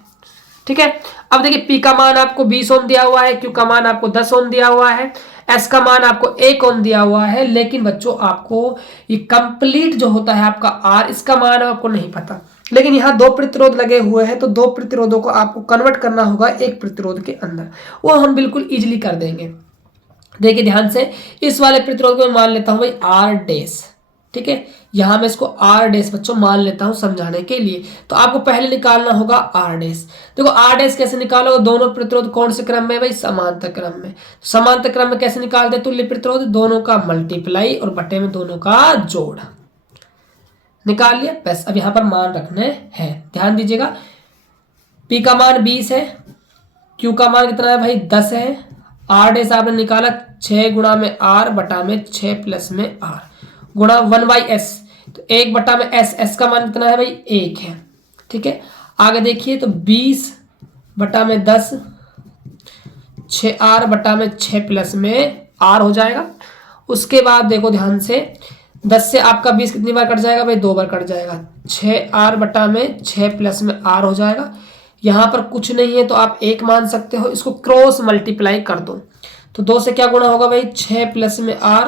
ठीक है, अब देखिए P का मान आपको 20 ओम दिया हुआ है, Q का मान आपको 10 ओम दिया हुआ है, S का मान आपको 1 ओम दिया हुआ है। लेकिन बच्चों आपको ये कंप्लीट जो होता है आपका R, इसका मान आपको नहीं पता। लेकिन यहाँ 2 प्रतिरोध लगे हुए हैं तो 2 प्रतिरोधों को आपको कन्वर्ट करना होगा एक प्रतिरोध के अंदर, वो हम बिल्कुल इजीली कर देंगे। देखिए ध्यान से, इस वाले प्रतिरोध को मैं मान लेता हूं भाई आर डैश। ठीक है, यहां मैं इसको आर डैश बच्चों मान लेता हूं समझाने के लिए। तो आपको पहले निकालना होगा आर डैश। देखो आर डैश कैसे निकालोगे? दोनों प्रतिरोध कौन से क्रम में भाई? समांतर क्रम में। समांतर क्रम में कैसे निकालते? तुल्य प्रतिरोध, दोनों का मल्टीप्लाई और बटे में दोनों का जोड़। निकाल लिया, बस अब यहां पर मान रखने हैं, ध्यान दीजिएगा। P का मान 20 है, Q का मान कितना है भाई? 10 है, R डैश आपने निकाला 6 गुणा में R बटा में 6 प्लस में R गुणा 1/S, तो 1 बटा में S, S का मान कितना है भाई? 1 है। ठीक है, आगे देखिए तो 20 बटा में 10 6R बटा में 6 प्लस में R हो जाएगा। उसके बाद देखो ध्यान से, 10 से आपका 20 कितनी बार कट जाएगा भाई? 2 बार कट जाएगा। 6R बटा में 6 प्लस में R हो जाएगा। यहाँ पर कुछ नहीं है तो आप 1 मान सकते हो। इसको क्रॉस मल्टीप्लाई कर दो तो 2 से क्या गुणा होगा भाई 6 प्लस में r,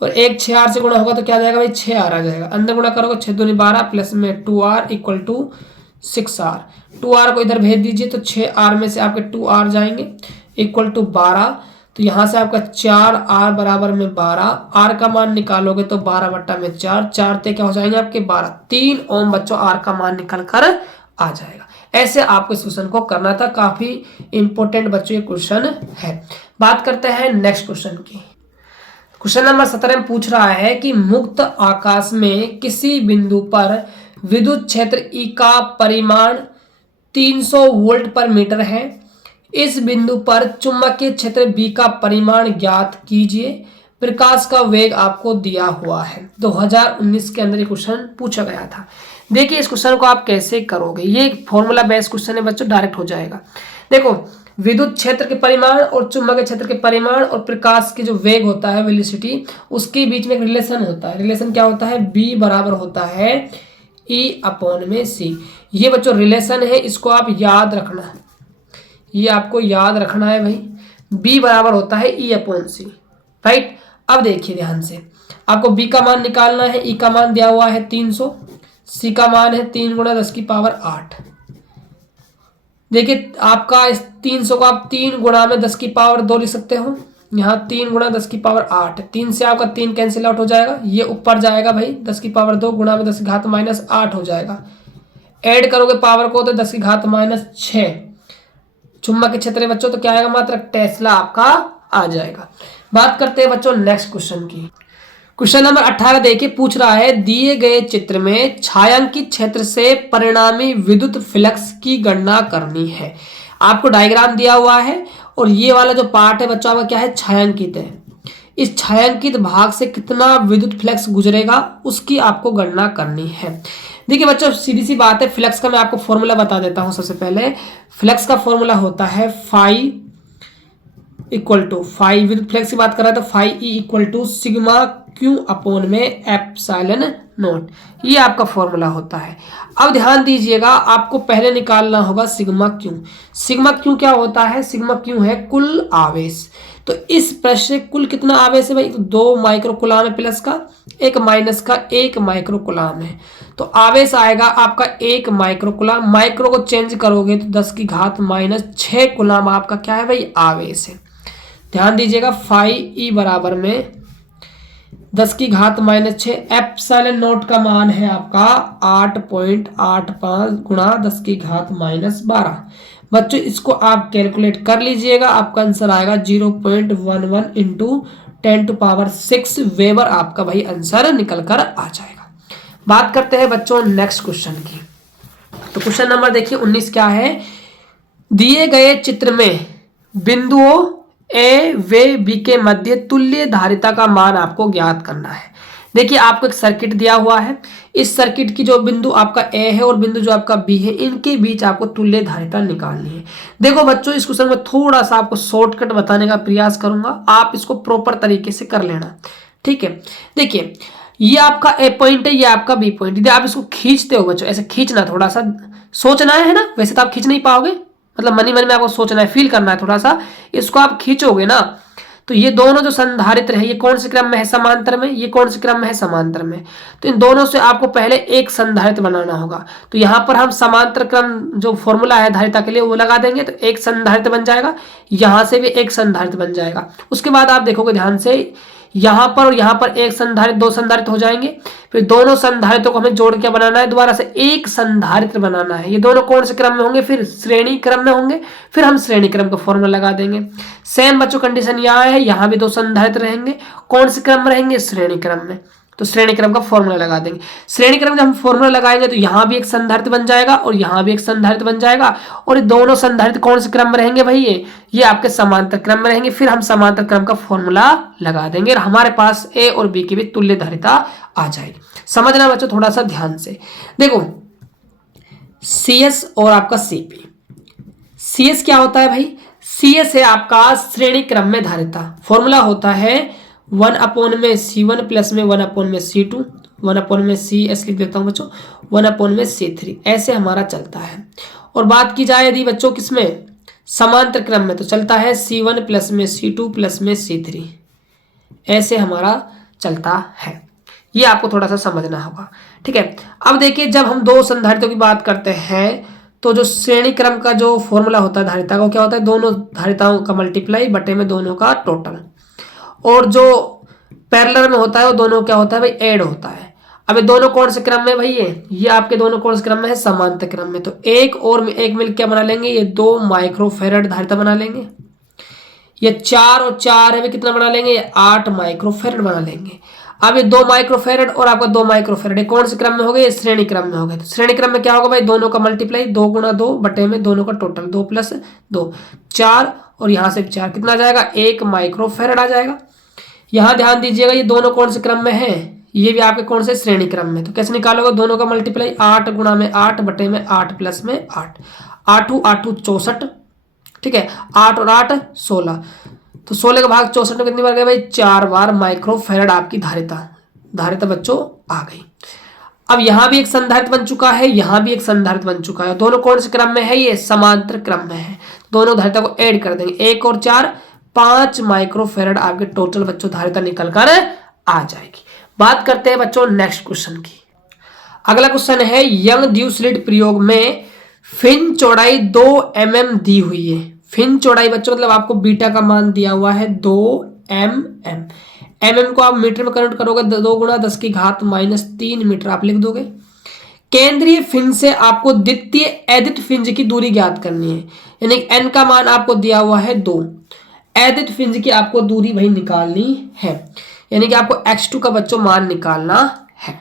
और 1 6r से गुणा होगा तो क्या आ जाएगा भाई 6r आ जाएगा। अंदर गुणा करोगे 6 दूनी 12 प्लस में 2r equal to 6r। 2r को इधर भेज दीजिए तो 6r में से आपके 2r जाएंगे इक्वल टू 12। तो यहाँ से आपका 4r बराबर में 12, r का मान निकालोगे तो 12/4, 4 ते क्या हो जाएंगे आपके 12, 3 ओम बच्चों r का मान निकल कर आ जाएगा। ऐसे आपको इस क्वेश्चन को करना था, काफी इंपॉर्टेंट बच्चों ये क्वेश्चन है। बात करते हैं नेक्स्ट क्वेश्चन की। क्वेश्चन नंबर 17 में पूछ रहा है कि मुक्त आकाश में किसी बिंदु पर विद्युत क्षेत्र E का परिमाण 300 वोल्ट पर मीटर है। इस बिंदु पर चुंबकीय क्षेत्र B का परिमाण ज्ञात कीजिए। प्रकाश का वेग आपको दिया हुआ है। 2019 के अंदर ये क्वेश्चन पूछा गया था। देखिए इस क्वेश्चन को आप कैसे करोगे, ये एक फॉर्मूला बेस्ड क्वेश्चन है बच्चों, डायरेक्ट हो जाएगा। देखो विद्युत क्षेत्र के परिमाण और चुंबकीय क्षेत्र के परिमाण और प्रकाश के जो वेग होता है वेलोसिटी, उसके बीच में एक रिलेशन होता है। रिलेशन क्या होता है, B बराबर होता है E/c। ये बच्चों रिलेशन है, इसको आप याद रखना, ये आपको याद रखना है भाई। B बराबर होता है E/c, राइट। अब देखिए ध्यान से, आपको B का मान निकालना है। E का मान दिया हुआ है 300, C का मान है 3 × 10⁸। देखिए आपका इस 300 को आप 3 × 10⁻² लिख सकते हो। यहाँ 3 × 10⁸, 3 से आपका 3 कैंसिल आउट हो जाएगा, ये ऊपर जाएगा भाई 10⁻² × 10⁻⁻8 हो जाएगा। ऐड करोगे पावर को तो 10⁻⁻6 चुंबकीय क्षेत्र है बच्चों, तो क्या आएगा मात्र टेस्ला आपका आ जाएगा। बात करते हैं बच्चों नेक्स्ट क्वेश्चन की। क्वेश्चन नंबर 18 देखिए, पूछ रहा है दिए गए चित्र में छायांकित क्षेत्र से परिणामी विद्युत फ्लक्स की गणना करनी है। आपको डायग्राम दिया हुआ है और ये वाला जो पार्ट है बच्चों आपका क्या है, छायांकित है। इस छायांकित भाग से कितना विद्युत फ्लक्स गुजरेगा उसकी आपको गणना करनी है। देखिए बच्चों सीधी सी बात है, फ्लक्स का मैं आपको फॉर्मूला बता देता हूं। सबसे पहले फ्लक्स का फॉर्मूला होता है फाई इक्वल टू, फाई विद्युत फ्लक्स की बात कर रहा है तो phi E equal to sigma Q upon में एप्सिलॉन नॉट, ये आपका फॉर्मूला होता है। अब ध्यान दीजिएगा, आपको पहले निकालना होगा सिग्मा क्यू। सिग्मा क्यू क्या होता है, सिग्मा क्यू है कुल आवेश। तो इस प्रश्न से कुल कितना आवेश है भाई, तो 2 माइक्रोकुलाम है प्लस का, 1 माइनस का 1 माइक्रोकुलाम है। तो आवेश आएगा आपका 1 माइक्रोकुलाम। माइक्रो को चेंज करोगे तो 10⁻⁻6 कुलाम आपका क्या है भाई, आवेश है। ध्यान दीजिएगा फाई ई बराबर में 10⁻⁻6, एप्सिलॉन नॉट का मान है आपका 8.85 × 10⁻12। बच्चों इसको आप कैलकुलेट कर लीजिएगा, आपका आंसर आएगा 0.11 × 10⁶ वेबर आपका भाई आंसर निकल कर आ जाएगा। बात करते हैं बच्चों नेक्स्ट क्वेश्चन की। तो क्वेश्चन नंबर देखिए 19 क्या है, दिए गए चित्र में बिंदुओं ए व बी के मध्य तुल्य धारिता का मान आपको ज्ञात करना है। देखिए आपको एक सर्किट दिया हुआ है, इस सर्किट की जो बिंदु आपका ए है और बिंदु जो आपका बी है, इनके बीच आपको तुल्य धारिता निकालनी है। देखो बच्चों इस क्वेश्चन में थोड़ा सा आपको शॉर्टकट बताने का प्रयास करूंगा, आप इसको प्रॉपर तरीके से कर लेना, ठीक है। देखिए ये आपका ए पॉइंट है, ये आपका बी पॉइंट। यदि आप इसको खींचते हो बच्चों, ऐसे खींचना, थोड़ा सा सोचना है ना, वैसे तो आप खींच नहीं पाओगे, मतलब मन ही मन में आपको सोचना है, फील करना है थोड़ा सा। इसको आप खींचोगे ना तो ये दोनों जो संधारित्र है, ये कौन से क्रम में है, समांतर में, ये कौन से क्रम में है, समांतर में। तो इन दोनों से आपको पहले एक संधारित्र बनाना होगा। तो यहाँ पर हम समांतर क्रम जो फॉर्मूला है धारिता के लिए वो लगा देंगे, तो एक संधारित्र बन जाएगा, यहाँ से भी एक संधारित्र बन जाएगा। उसके बाद आप देखोगे ध्यान से, यहाँ पर और यहाँ पर एक संधारित्र, 2 संधारित्र हो जाएंगे। फिर दोनों संधारित्रों को हमें जोड़ के बनाना है, दोबारा से एक संधारित्र बनाना है। ये दोनों कौन से क्रम में होंगे, फिर श्रेणी क्रम में होंगे। फिर हम श्रेणी क्रम का फॉर्मूला लगा देंगे। सेम बच्चों कंडीशन यहाँ है, यहाँ भी 2 संधारित्र रहेंगे। कौन से क्रम में रहेंगे, श्रेणी क्रम में। तो श्रेणी क्रम का फॉर्मूला लगा देंगे। श्रेणी क्रम जब हम फॉर्मूला लगाएंगे तो यहाँ भी एक संधारित्र बन जाएगा और यहाँ भी एक संधारित्र बन जाएगा। और ये दोनों संधारित्र कौन से क्रम में रहेंगे भाई, ये आपके समांतर क्रम में रहेंगे। फिर हम समांतर क्रम का फॉर्मूला लगा देंगे और हमारे पास ए और बी की भी तुल्य धारिता आ जाएगी। समझना बच्चों थोड़ा सा ध्यान से। देखो CS और आपका CP। CS क्या होता है भाई, CS है आपका श्रेणी क्रम में धारिता। फॉर्मूला होता है 1/C1 प्लस में 1/C2, 1/CS लिख देता हूं बच्चों, 1/C3, ऐसे हमारा चलता है। और बात की जाए यदि बच्चों किसमें, समांतर क्रम में, तो चलता है C1 प्लस में C2 प्लस में C3, ऐसे हमारा चलता है। ये आपको थोड़ा सा समझना होगा, ठीक है। अब देखिए जब हम दो संधारित्रों की बात करते हैं तो जो श्रेणी क्रम का जो फॉर्मूला होता है धारिता का, क्या होता है, दोनों धारिताओं का मल्टीप्लाई बटे में दोनों का टोटल। और जो पैरेलल में होता है वो दोनों क्या होता है भाई, ऐड होता है। अब ये दोनों कौन से क्रम में भाई, ये आपके दोनों कौन से क्रम में है, समांतर क्रम में। तो एक और एक मिल क्या बना लेंगे, ये 2 माइक्रोफेरेड धारिता बना लेंगे। ये 4 और 4 है, कितना बना लेंगे, ये 8 माइक्रोफेरेड बना लेंगे। अब ये 2 माइक्रोफेरेड और आपका 2 माइक्रोफेरेड कौन से क्रम में हो गए, ये श्रेणी क्रम में हो गए। तो श्रेणी क्रम में क्या होगा भाई, दोनों का मल्टीप्लाई 2 गुणा 2 बटे में दोनों का टोटल, 2 प्लस 2 4, और यहां से 4 कितना आ जाएगा, 1 माइक्रोफेरेड आ जाएगा। यहां ध्यान दीजिएगा ये दोनों कौन से क्रम में है, ये भी आपके कौन से श्रेणी क्रम में। तो कैसे निकालोगे, दोनों का मल्टीप्लाई 8 गुणा में 8 बटे में 8 प्लस में 8, 8 64, ठीक है, 8 और 8 16, तो 16 का भाग 64 में कितनी बार गए भाई, 4 बार माइक्रोफेरेड आपकी धारिता बच्चों आ गई। अब यहां भी एक संधारित्र बन चुका है, यहां भी एक संधारित्र बन चुका है। दोनों कौन से क्रम में है, ये समांतर क्रम में है। दोनों धारिता को ऐड कर देंगे, 1 और 4 5 माइक्रोफेरेड आपके टोटल बच्चों धारिता निकल कर आ जाएगी। बात करते हैं बच्चों नेक्स्ट क्वेश्चन की। अगला क्वेश्चन है, यंग ड्यूसलिट प्रयोग में फिन चौड़ाई 2 mm दी हुई है। फिन चौड़ाई बच्चों मतलब आपको बीटा का मान दिया हुआ है 2 mm। mm को आप मीटर में कन्वर्ट करोगे, 2 गुणा 10 की घात -3 मीटर आप लिख दोगे। केंद्रीय फिन से आपको द्वितीय एदित फिंज की दूरी ज्ञात करनी है, यानी n का मान आपको दिया हुआ है 2, एदित फिंज की आपको दूरी भाई निकालनी है, यानी कि आपको x2 का बच्चों मान निकालना है।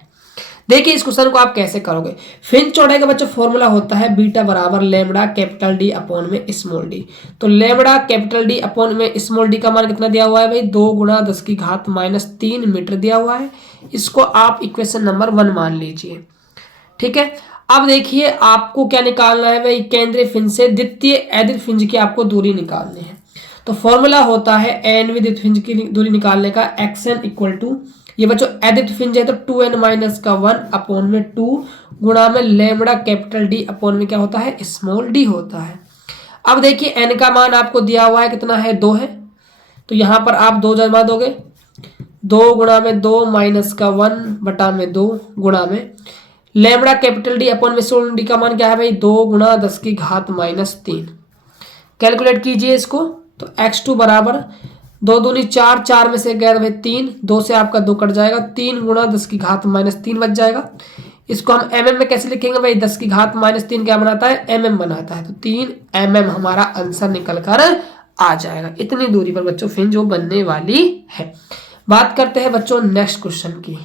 देखिए इस क्वेश्चन को आप कैसे करोगे। फिन चौड़ाई का बच्चों फॉर्मूला होता है बीटा बराबर लैम्बडा कैपिटल डी अपॉन में स्मॉल डी। तो लैम्बडा कैपिटल डी अपॉन में स्मॉल डी का मान कितना दिया हुआ है भाई, 2 गुणा 10 की घात -3 मीटर दिया हुआ है। इसको आप इक्वेशन नंबर 1 मान लीजिए, ठीक है। अब देखिए आपको क्या निकालना है भाई, केंद्रीय फिन से द्वितीय एदित फिंज की आपको दूरी निकालनी है। तो फॉर्मूला होता है एनवी द्वितीय फिंज की दूरी निकालने का, xn इक्वल टू, ये बच्चों एदित फिंज है तो 2n माइनस का 1 अपॉन में 2 गुणा में लैम्बडा कैपिटल डी अपॉन में क्या होता है, स्मॉल डी होता है। अब देखिए n का मान आपको दिया हुआ है कितना है, 2 है, तो यहां पर आप 2 जमा दोगे, 2 गुणा में 2 माइनस का 1 बटा में 2 गुणा में लैम्बडा कैपिटल डी अपॉन में स्मॉल डी का मान क्या है भाई, 2 गुणा 10 की घात -3। कैलकुलेट कीजिए इसको, तो x2 बराबर 2 दूनी 4, 4 में से गया भाई 3, 2 से आपका 2 कट जाएगा, 3 गुणा 10 की घात -3 बच जाएगा। इसको हम mm में कैसे लिखेंगे भाई, 10 की घात -3 क्या बनाता है, mm बनाता है, तो 3 mm हमारा आंसर निकल कर आ जाएगा। इतनी दूरी पर बच्चों फिन जो बनने वाली है। बात करते हैं बच्चों नेक्स्ट क्वेश्चन की।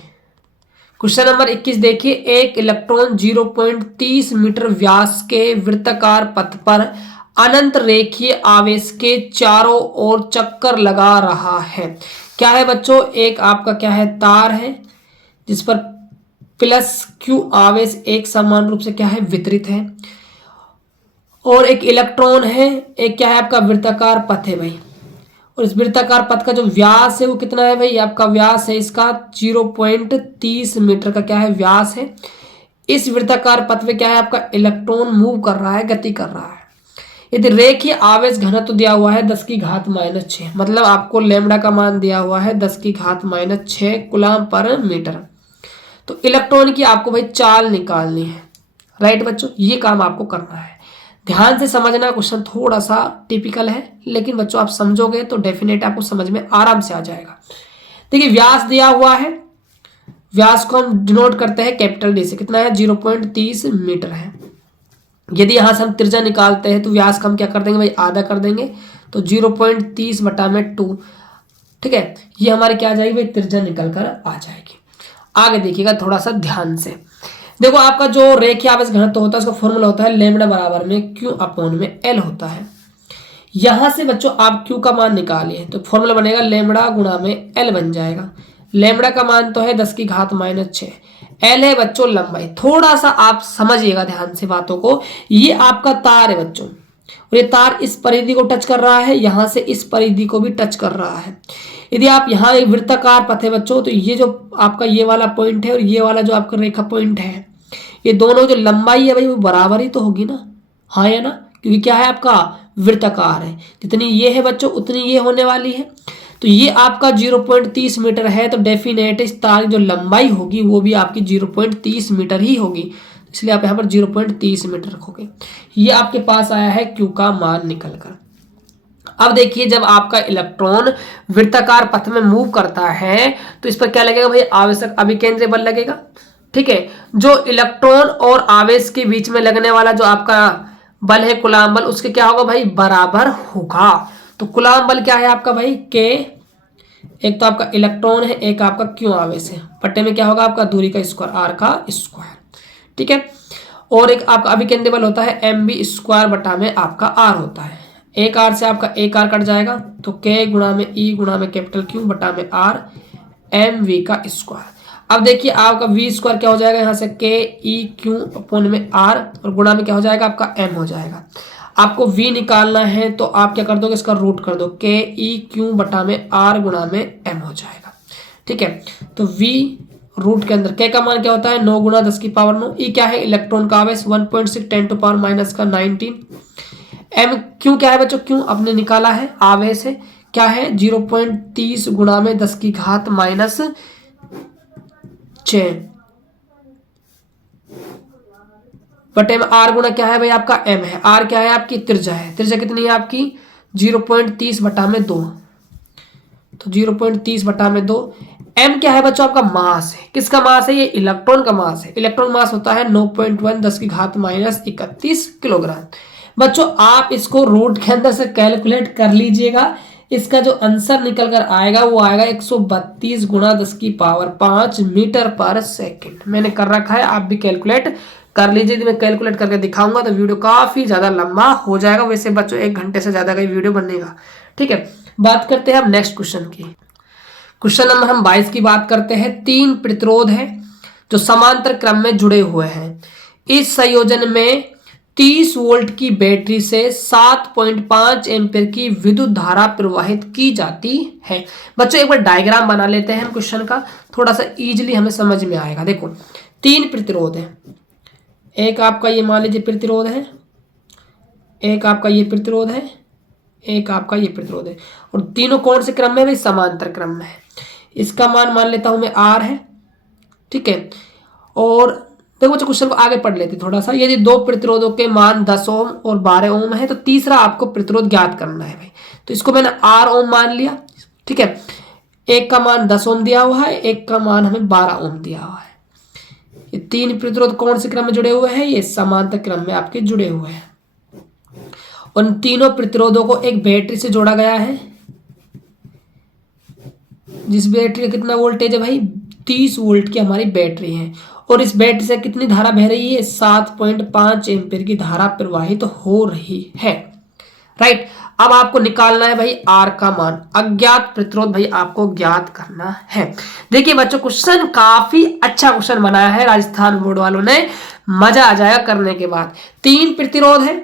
क्वेश्चन नंबर 21 देखिए, एक इलेक्ट्रॉन 0.30 मीटर व्यास के वृत्ताकार पथ पर अनंत रेखीय आवेश के चारों ओर चक्कर लगा रहा है। क्या है बच्चों, एक आपका क्या है, तार है जिस पर +q आवेश एक समान रूप से क्या है, वितरित है, और एक इलेक्ट्रॉन है, एक क्या है आपका वृत्ताकार पथ है भाई, और इस वृत्ताकार पथ का जो व्यास है वो कितना है भाई, आपका व्यास है इसका 0.30 मीटर का क्या है व्यास है। इस वृत्ताकार पथ में क्या है आपका इलेक्ट्रॉन मूव कर रहा है, गति कर रहा है। यदि रेखीय आवेश घनत्व तो दिया हुआ है 10 की घात -6, मतलब आपको लैम्बडा का मान दिया हुआ है 10 की घात -6 कूलम पर मीटर। तो इलेक्ट्रॉन की आपको भाई चाल निकालनी है, राइट बच्चों, ये काम आपको करना है। ध्यान से समझना, क्वेश्चन थोड़ा सा टिपिकल है, लेकिन बच्चों आप समझोगे तो डेफिनेट आपको समझ में आराम से आ जाएगा। देखिए व्यास दिया हुआ है, व्यास को हम डिनोट करते हैं कैपिटल डी से, कितना है 0.30 मीटर है। यदि यहां से हम त्रिज्या निकालते हैं तो व्यास का हम क्या कर देंगे भाई, आधा कर देंगे, तो 0.30 बटा में 2, ठीक है, ये हमारी क्या आ जाएगी भाई, त्रिज्या निकल कर आ जाएगी। आगे देखिएगा थोड़ा सा ध्यान से, देखो आपका जो रेखीय आवेश घनत्व होता है उसका फॉर्मूला होता है लैम्बडा बराबर में q अपॉन में l होता है। यहां से बच्चों आप q का मान निकालिए तो फॉर्मूला बनेगा लैम्बडा गुणा में l बन जाएगा। लैम्बडा का मान तो है 10 की घात -6, l है बच्चों लंबाई। थोड़ा सा आप समझिएगा ध्यान से बातों को, ये आपका तार है बच्चों, और ये तार इस परिधि को टच कर रहा है, यहां से इस परिधि को भी टच कर रहा है। यदि आप यहाँ एक वृत्ताकार पथ है बच्चों, तो ये जो आपका ये वाला पॉइंट है और ये वाला जो आपका रेखा पॉइंट है, ये दोनों जो लंबाई है भाई वो बराबर ही तो होगी ना, हाँ या ना, क्योंकि क्या है आपका वृत्ताकार है, जितनी ये है बच्चों उतनी ये होने वाली है। तो ये आपका 0.30 मीटर है, तो डेफिनेट इस तार की जो लंबाई होगी वो भी आपकी 0.30 मीटर ही होगी, इसलिए आप यहाँ पर 0.30 मीटर रखोगे। ये आपके पास आया है क्यू का मान निकल कर। अब देखिए जब आपका इलेक्ट्रॉन वृत्ताकार पथ में मूव करता है तो इस पर क्या लगेगा भाई, आवश्यक अभिकेंद्री बल लगेगा। ठीक है, जो इलेक्ट्रॉन और आवेश के बीच में लगने वाला जो आपका बल है कूलम्ब बल, उसके क्या होगा भाई, बराबर होगा। तो कूलम्ब बल क्या है आपका भाई, के, एक तो आपका इलेक्ट्रॉन है, एक आपका क्यों आवेश है, पट्टे में क्या होगा आपका दूरी का स्क्वायर, आर का स्क्वायर। ठीक है, और एक आपका अभिकेंद्री बल होता है एम बी स्क्वायर बटा में आपका आर होता है। एक आर से आपका एक आर कट जाएगा, तो के गुणा में ई गुणा में कैपिटल क्यू बटा में आर एम वी का स्क्वायर। अब देखिए आपका वी स्क्वायर क्या हो जाएगा, यहाँ से के ई क्यू अपॉन में आर और गुणा में क्या हो जाएगा आपका एम हो जाएगा। आपको v निकालना है तो आप क्या कर दोगे, इसका रूट कर दो, के ई क्यू बटा में आर गुणा में एम हो जाएगा। ठीक है, तो v रूट के अंदर k का मान क्या होता है 9 गुणा 10 की पावर 9, ई क्या है इलेक्ट्रॉन का आवेश 1.6 10 टू पावर माइनस का 19, एम क्यू क्या है बच्चों, क्यों आपने निकाला है आवेश है, क्या है 0.30 गुणा में 10 की घात माइनस 6 बटे में आर गुणा क्या है भाई आपका एम है, आर क्या है आपकी त्रिज्या है, त्रिज्या कितनी है आपकी 0.30 बटा में 2, तो 0.30 बटा में 2। एम क्या है बच्चों आपका मास है, किसका मास है, ये इलेक्ट्रॉन का मास है, इलेक्ट्रॉन मास होता है 9.1 10 की घात माइनस 31 किलोग्राम। बच्चों आप इसको रूट के अंदर से कैलकुलेट कर लीजिएगा, इसका जो आंसर निकल कर आएगा वो आएगा 132 गुणा 10 की पावर 5 मीटर पर सेकंड। मैंने कर रखा है, आप भी कैलकुलेट कर लीजिए। यदि मैं कैलकुलेट करके दिखाऊंगा तो वीडियो काफी ज्यादा लंबा हो जाएगा, वैसे बच्चों 1 घंटे से ज्यादा का वीडियो बनेगा। ठीक है, बात करते हैं अब नेक्स्ट क्वेश्चन की। क्वेश्चन नंबर हम 22 की बात करते हैं। 3 प्रतिरोध है जो समांतर क्रम में जुड़े हुए हैं, इस संयोजन में 30 वोल्ट की बैटरी से 7.5 एम्पीयर की विद्युत धारा प्रवाहित की जाती है। बच्चों एक बार डायग्राम बना लेते हैं हम क्वेश्चन का, थोड़ा सा इजीली हमें समझ में आएगा। देखो 3 प्रतिरोध है, एक आपका ये मान लीजिए प्रतिरोध है, एक आपका ये प्रतिरोध है, एक आपका ये प्रतिरोध है, और तीनों कौन से क्रम में भाई, समांतर क्रम में है। इसका मान लेता हूं मैं आर है। ठीक है, और देखो बच्चों क्वेश्चन को आगे पढ़ लेते थोड़ा सा। यदि 2 प्रतिरोधों के मान 10 ओम और 12 ओम है तो तीसरा आपको प्रतिरोध ज्ञात करना है भाई। तो इसको मैंने आर ओम मान लिया। ठीक है, एक का मान 10 ओम दिया हुआ है, एक का मान हमें 12 ओम दिया हुआ है। ये 3 प्रतिरोध कौन से क्रम में जुड़े हुए हैं, ये समांतर क्रम में आपके जुड़े हुए हैं। उन तीनों प्रतिरोधों को एक बैटरी से जोड़ा गया है, जिस बैटरी का कितना वोल्टेज है भाई, 30 वोल्ट की हमारी बैटरी है, और इस बैटरी से कितनी धारा बह रही है, 7.5 एम्पीयर की धारा प्रवाहित हो रही है। राइट, अब आपको निकालना है भाई आर का मान, अज्ञात प्रतिरोध भाई आपको ज्ञात करना है। देखिए बच्चों क्वेश्चन काफी अच्छा क्वेश्चन बनाया है राजस्थान बोर्ड वालों ने, मजा आ जाएगा करने के बाद। 3 प्रतिरोध है,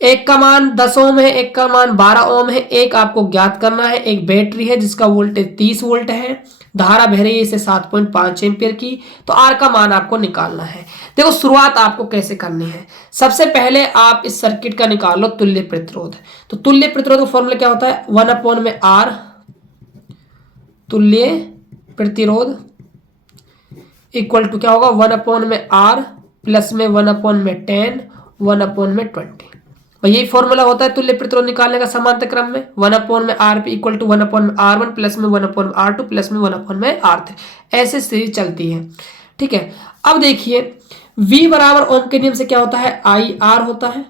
एक का मान 10 ओम है, एक का मान 12 ओम है, एक आपको ज्ञात करना है। एक बैटरी है जिसका वोल्टेज 30 वोल्ट है, धारा बह रही है इसे 7.5 एम्पीयर की, तो आर का मान आपको निकालना है। देखो शुरुआत आपको कैसे करनी है, सबसे पहले आप इस सर्किट का निकाल लो तुल्य प्रतिरोध। तो तुल्य प्रतिरोध का फॉर्मूला क्या होता है, 1 में आर, तुल्य प्रतिरोध इक्वल टू क्या होगा 1 में आर प्लस में 1 में 10 1 में 20। यही फॉर्मूला होता है तुल्य प्रतिरोध निकालने का समांतर क्रम में। 1 में आर पी इक्वल टू 1 में आर वन प्लस में 1 में आर टू प्लस में 1 में आर थ्री, ऐसे सीरीज चलती है। ठीक है, अब देखिए V बराबर ओम के नियम से क्या होता है, आई आर होता है।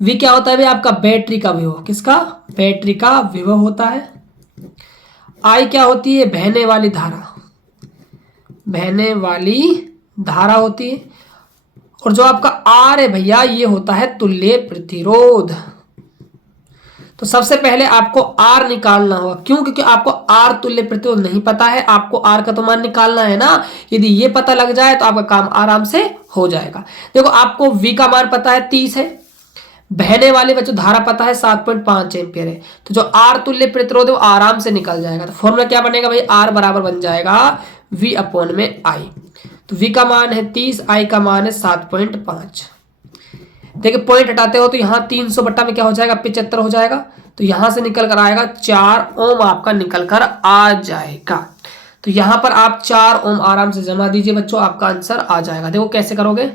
V क्या होता है भाई आपका बैटरी का विभव, किसका, बैटरी का विभव होता है। I क्या होती है, बहने वाली धारा, बहने वाली धारा होती है। और जो आपका R है भैया ये होता है तुल्य प्रतिरोध। तो सबसे पहले आपको R निकालना होगा, क्यों, क्योंकि आपको R तुल्य प्रतिरोध नहीं पता है, आपको R का तो मान निकालना है ना। यदि ये पता लग जाए तो आपका काम आराम से हो जाएगा। देखो आपको V का मान पता है 30 है, बहने वाली बच्चों धारा पता है 7.5 एम्पीयर है, तो जो R तुल्य प्रतिरोध है वो आराम से निकल जाएगा। तो फॉर्मूला क्या बनेगा भाई, R बराबर बन जाएगा V अपॉन में I। तो V का मान है 30, I का मान है 7.5। देखिए पॉइंट हटाते हो तो यहाँ 300 बट्टा में क्या हो जाएगा 75 हो जाएगा, तो यहाँ से निकल कर आएगा 4 ओम आपका निकल कर आ जाएगा। तो यहाँ पर आप 4 ओम आराम से जमा दीजिए बच्चों, आपका आंसर आ जाएगा। देखो कैसे करोगे,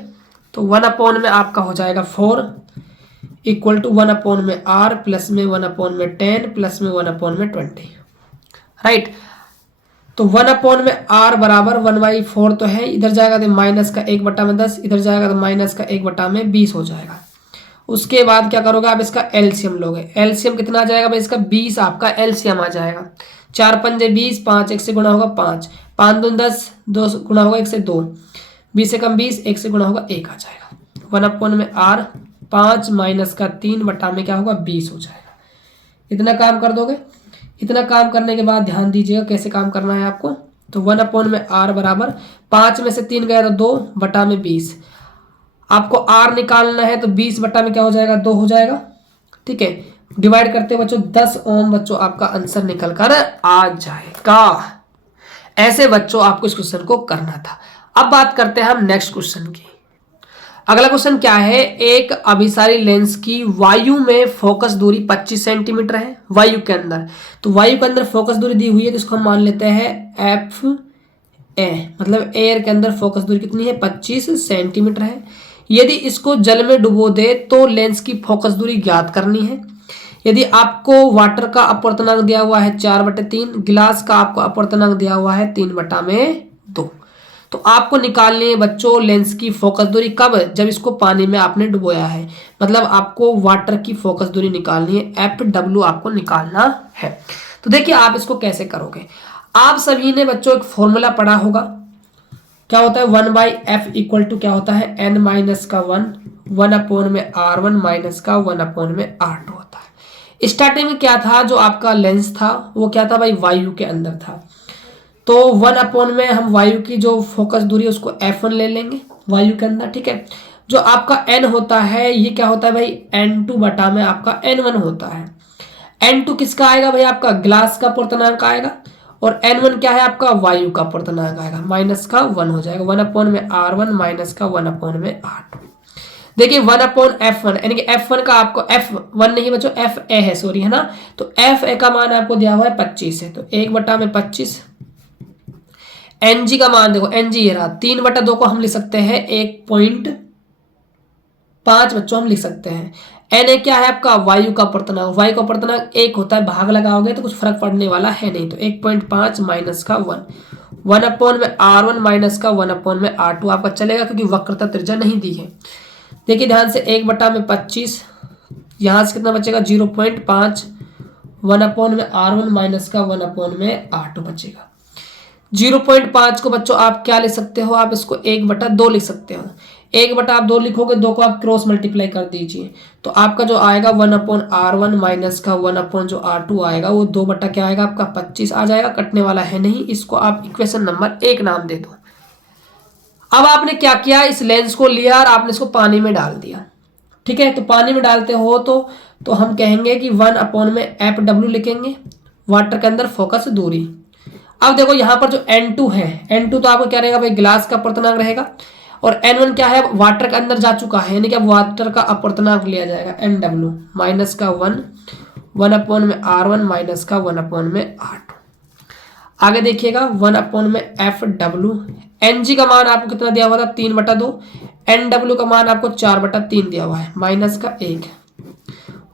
तो 1 में आपका हो जाएगा 4 इक्वल टू 1 में r प्लस में 1 में 10 प्लस में 1 में 20, राइट। तो 1 में r बराबर 1/4 तो है, इधर जाएगा तो माइनस का 1/10, इधर जाएगा तो माइनस का 1/20 हो जाएगा। उसके बाद क्या करोगे आप, इसका एलसीएम लोगे। एलसीएम कितना आ जाएगा भाई इसका, 20 आपका एलसीएम आ जाएगा। 4 पंजे 20, 5 1 से गुणा होगा 5, 5 दूनी 10, 2 गुणा होगा 1 से 2, 20 से कम 20, 1 से गुणा होगा 1 आ जाएगा। 1 में r 5 माइनस का 3 बटा में क्या होगा 20 हो जाएगा। इतना काम कर दोगे। इतना काम करने के बाद ध्यान दीजिएगा कैसे काम करना है आपको। तो 1 में r बराबर 5 में से 3 गया तो 2 बटा में 20, आपको r निकालना है तो 20 बटा में क्या हो जाएगा 2 हो जाएगा, ठीक है। डिवाइड करते हैं बच्चों 10 ओम, बच्चों आपका आंसर निकल कर आ जाएगा। ऐसे बच्चों आपको इस क्वेश्चन को करना था। अब बात करते हैं हम नेक्स्ट क्वेश्चन की। अगला क्वेश्चन क्या है, एक अभिसारी लेंस की वायु में फोकस दूरी 25 सेंटीमीटर है वायु के अंदर। तो वायु के अंदर फोकस दूरी दी हुई है तो इसको हम मान लेते हैं एफ ए, मतलब एयर के अंदर फोकस दूरी कितनी है 25 सेंटीमीटर है। यदि इसको जल में डुबो दे तो लेंस की फोकस दूरी ज्ञात करनी है। यदि आपको वाटर का अपवर्तनांक दिया हुआ है 4/3, गिलास का आपको अपवर्तनांक दिया हुआ है 3/2, तो आपको निकालनी है बच्चों लेंस की फोकस दूरी कब, जब इसको पानी में आपने डुबोया है। मतलब आपको वाटर की फोकस दूरी निकालनी है, FW आपको निकालना है। तो देखिए आप इसको कैसे करोगे। आप सभी ने बच्चों एक फॉर्मूला पढ़ा होगा, क्या होता है 1/f इक्वल टू क्या होता है n माइनस का 1, 1 में r1 माइनस का 1 में r2 होता है। स्टार्टिंग में क्या था, जो आपका लेंस था वो क्या था भाई वायु के अंदर था। तो 1 में हम वायु की जो फोकस दूरी है उसको f1 ले लेंगे वायु के अंदर, ठीक है। जो आपका n होता है ये क्या होता है भाई n2 बटा में आपका n1 होता है। n2 किसका आएगा भाई, आपका ग्लास का अपवर्तनांक आएगा, और n1 क्या है आपका वायु का अपवर्तनांक आएगा, माइनस का 1 हो जाएगा। 1 में r1 माइनस का 1 में r2। देखिए 1/f1 यानी कि f1 का आपको f1 नहीं बच्चों fa है, सॉरी है ना। तो fa का मान आपको दिया हुआ है 25 है, तो 1/25। ng का मान देखो, ng ये रहा 3/2 को हम लिख सकते हैं 1.5 बच्चों हम लिख सकते हैं। na क्या है आपका वायु का अपवर्तनांक, वायु का अपवर्तनांक 1 होता है, भाग लगाओगे तो कुछ फर्क पड़ने वाला है नहीं, तो 1.5 माइनस का 1, 1 में r1 माइनस का 1 में r2 आपका चलेगा क्योंकि वक्रता त्रिज्या नहीं दी है। देखिए ध्यान से 1/25, यहाँ से कितना बचेगा 0.5, 1 में r1 माइनस का 1 में r2 बचेगा। 0.5 को बच्चों आप क्या लिख सकते हो, आप इसको 1/2 लिख सकते हो। 1/2 लिखोगे, 2 को आप क्रॉस मल्टीप्लाई कर दीजिए, तो आपका जो आएगा 1/r1 माइनस का 1/r2 आएगा, वो 2 बटा क्या आएगा आपका 25 आ जाएगा, कटने वाला है नहीं। इसको आप इक्वेशन नंबर 1 नाम दे दो। अब आपने क्या किया, इस लेंस को लिया और आपने इसको पानी में डाल दिया, ठीक है। तो पानी में डालते हो तो हम कहेंगे कि 1 में FW लिखेंगे, वाटर के अंदर फोकस दूरी। अब देखो यहाँ पर जो N2 है, N2 तो आपको क्या रहेगा भाई ग्लास का अपवर्तनांक रहेगा, और N1 क्या है वाटर के अंदर जा चुका है, यानी कि अब वाटर का अपवर्तनांक लिया जाएगा NW माइनस का 1, 1 में r1 माइनस का 1 में r2। आगे देखिएगा 1 में FW, Ng का मान आपको कितना दिया हुआ था 3/2, NW का मान आपको 4/3 दिया हुआ है, माइनस का 1,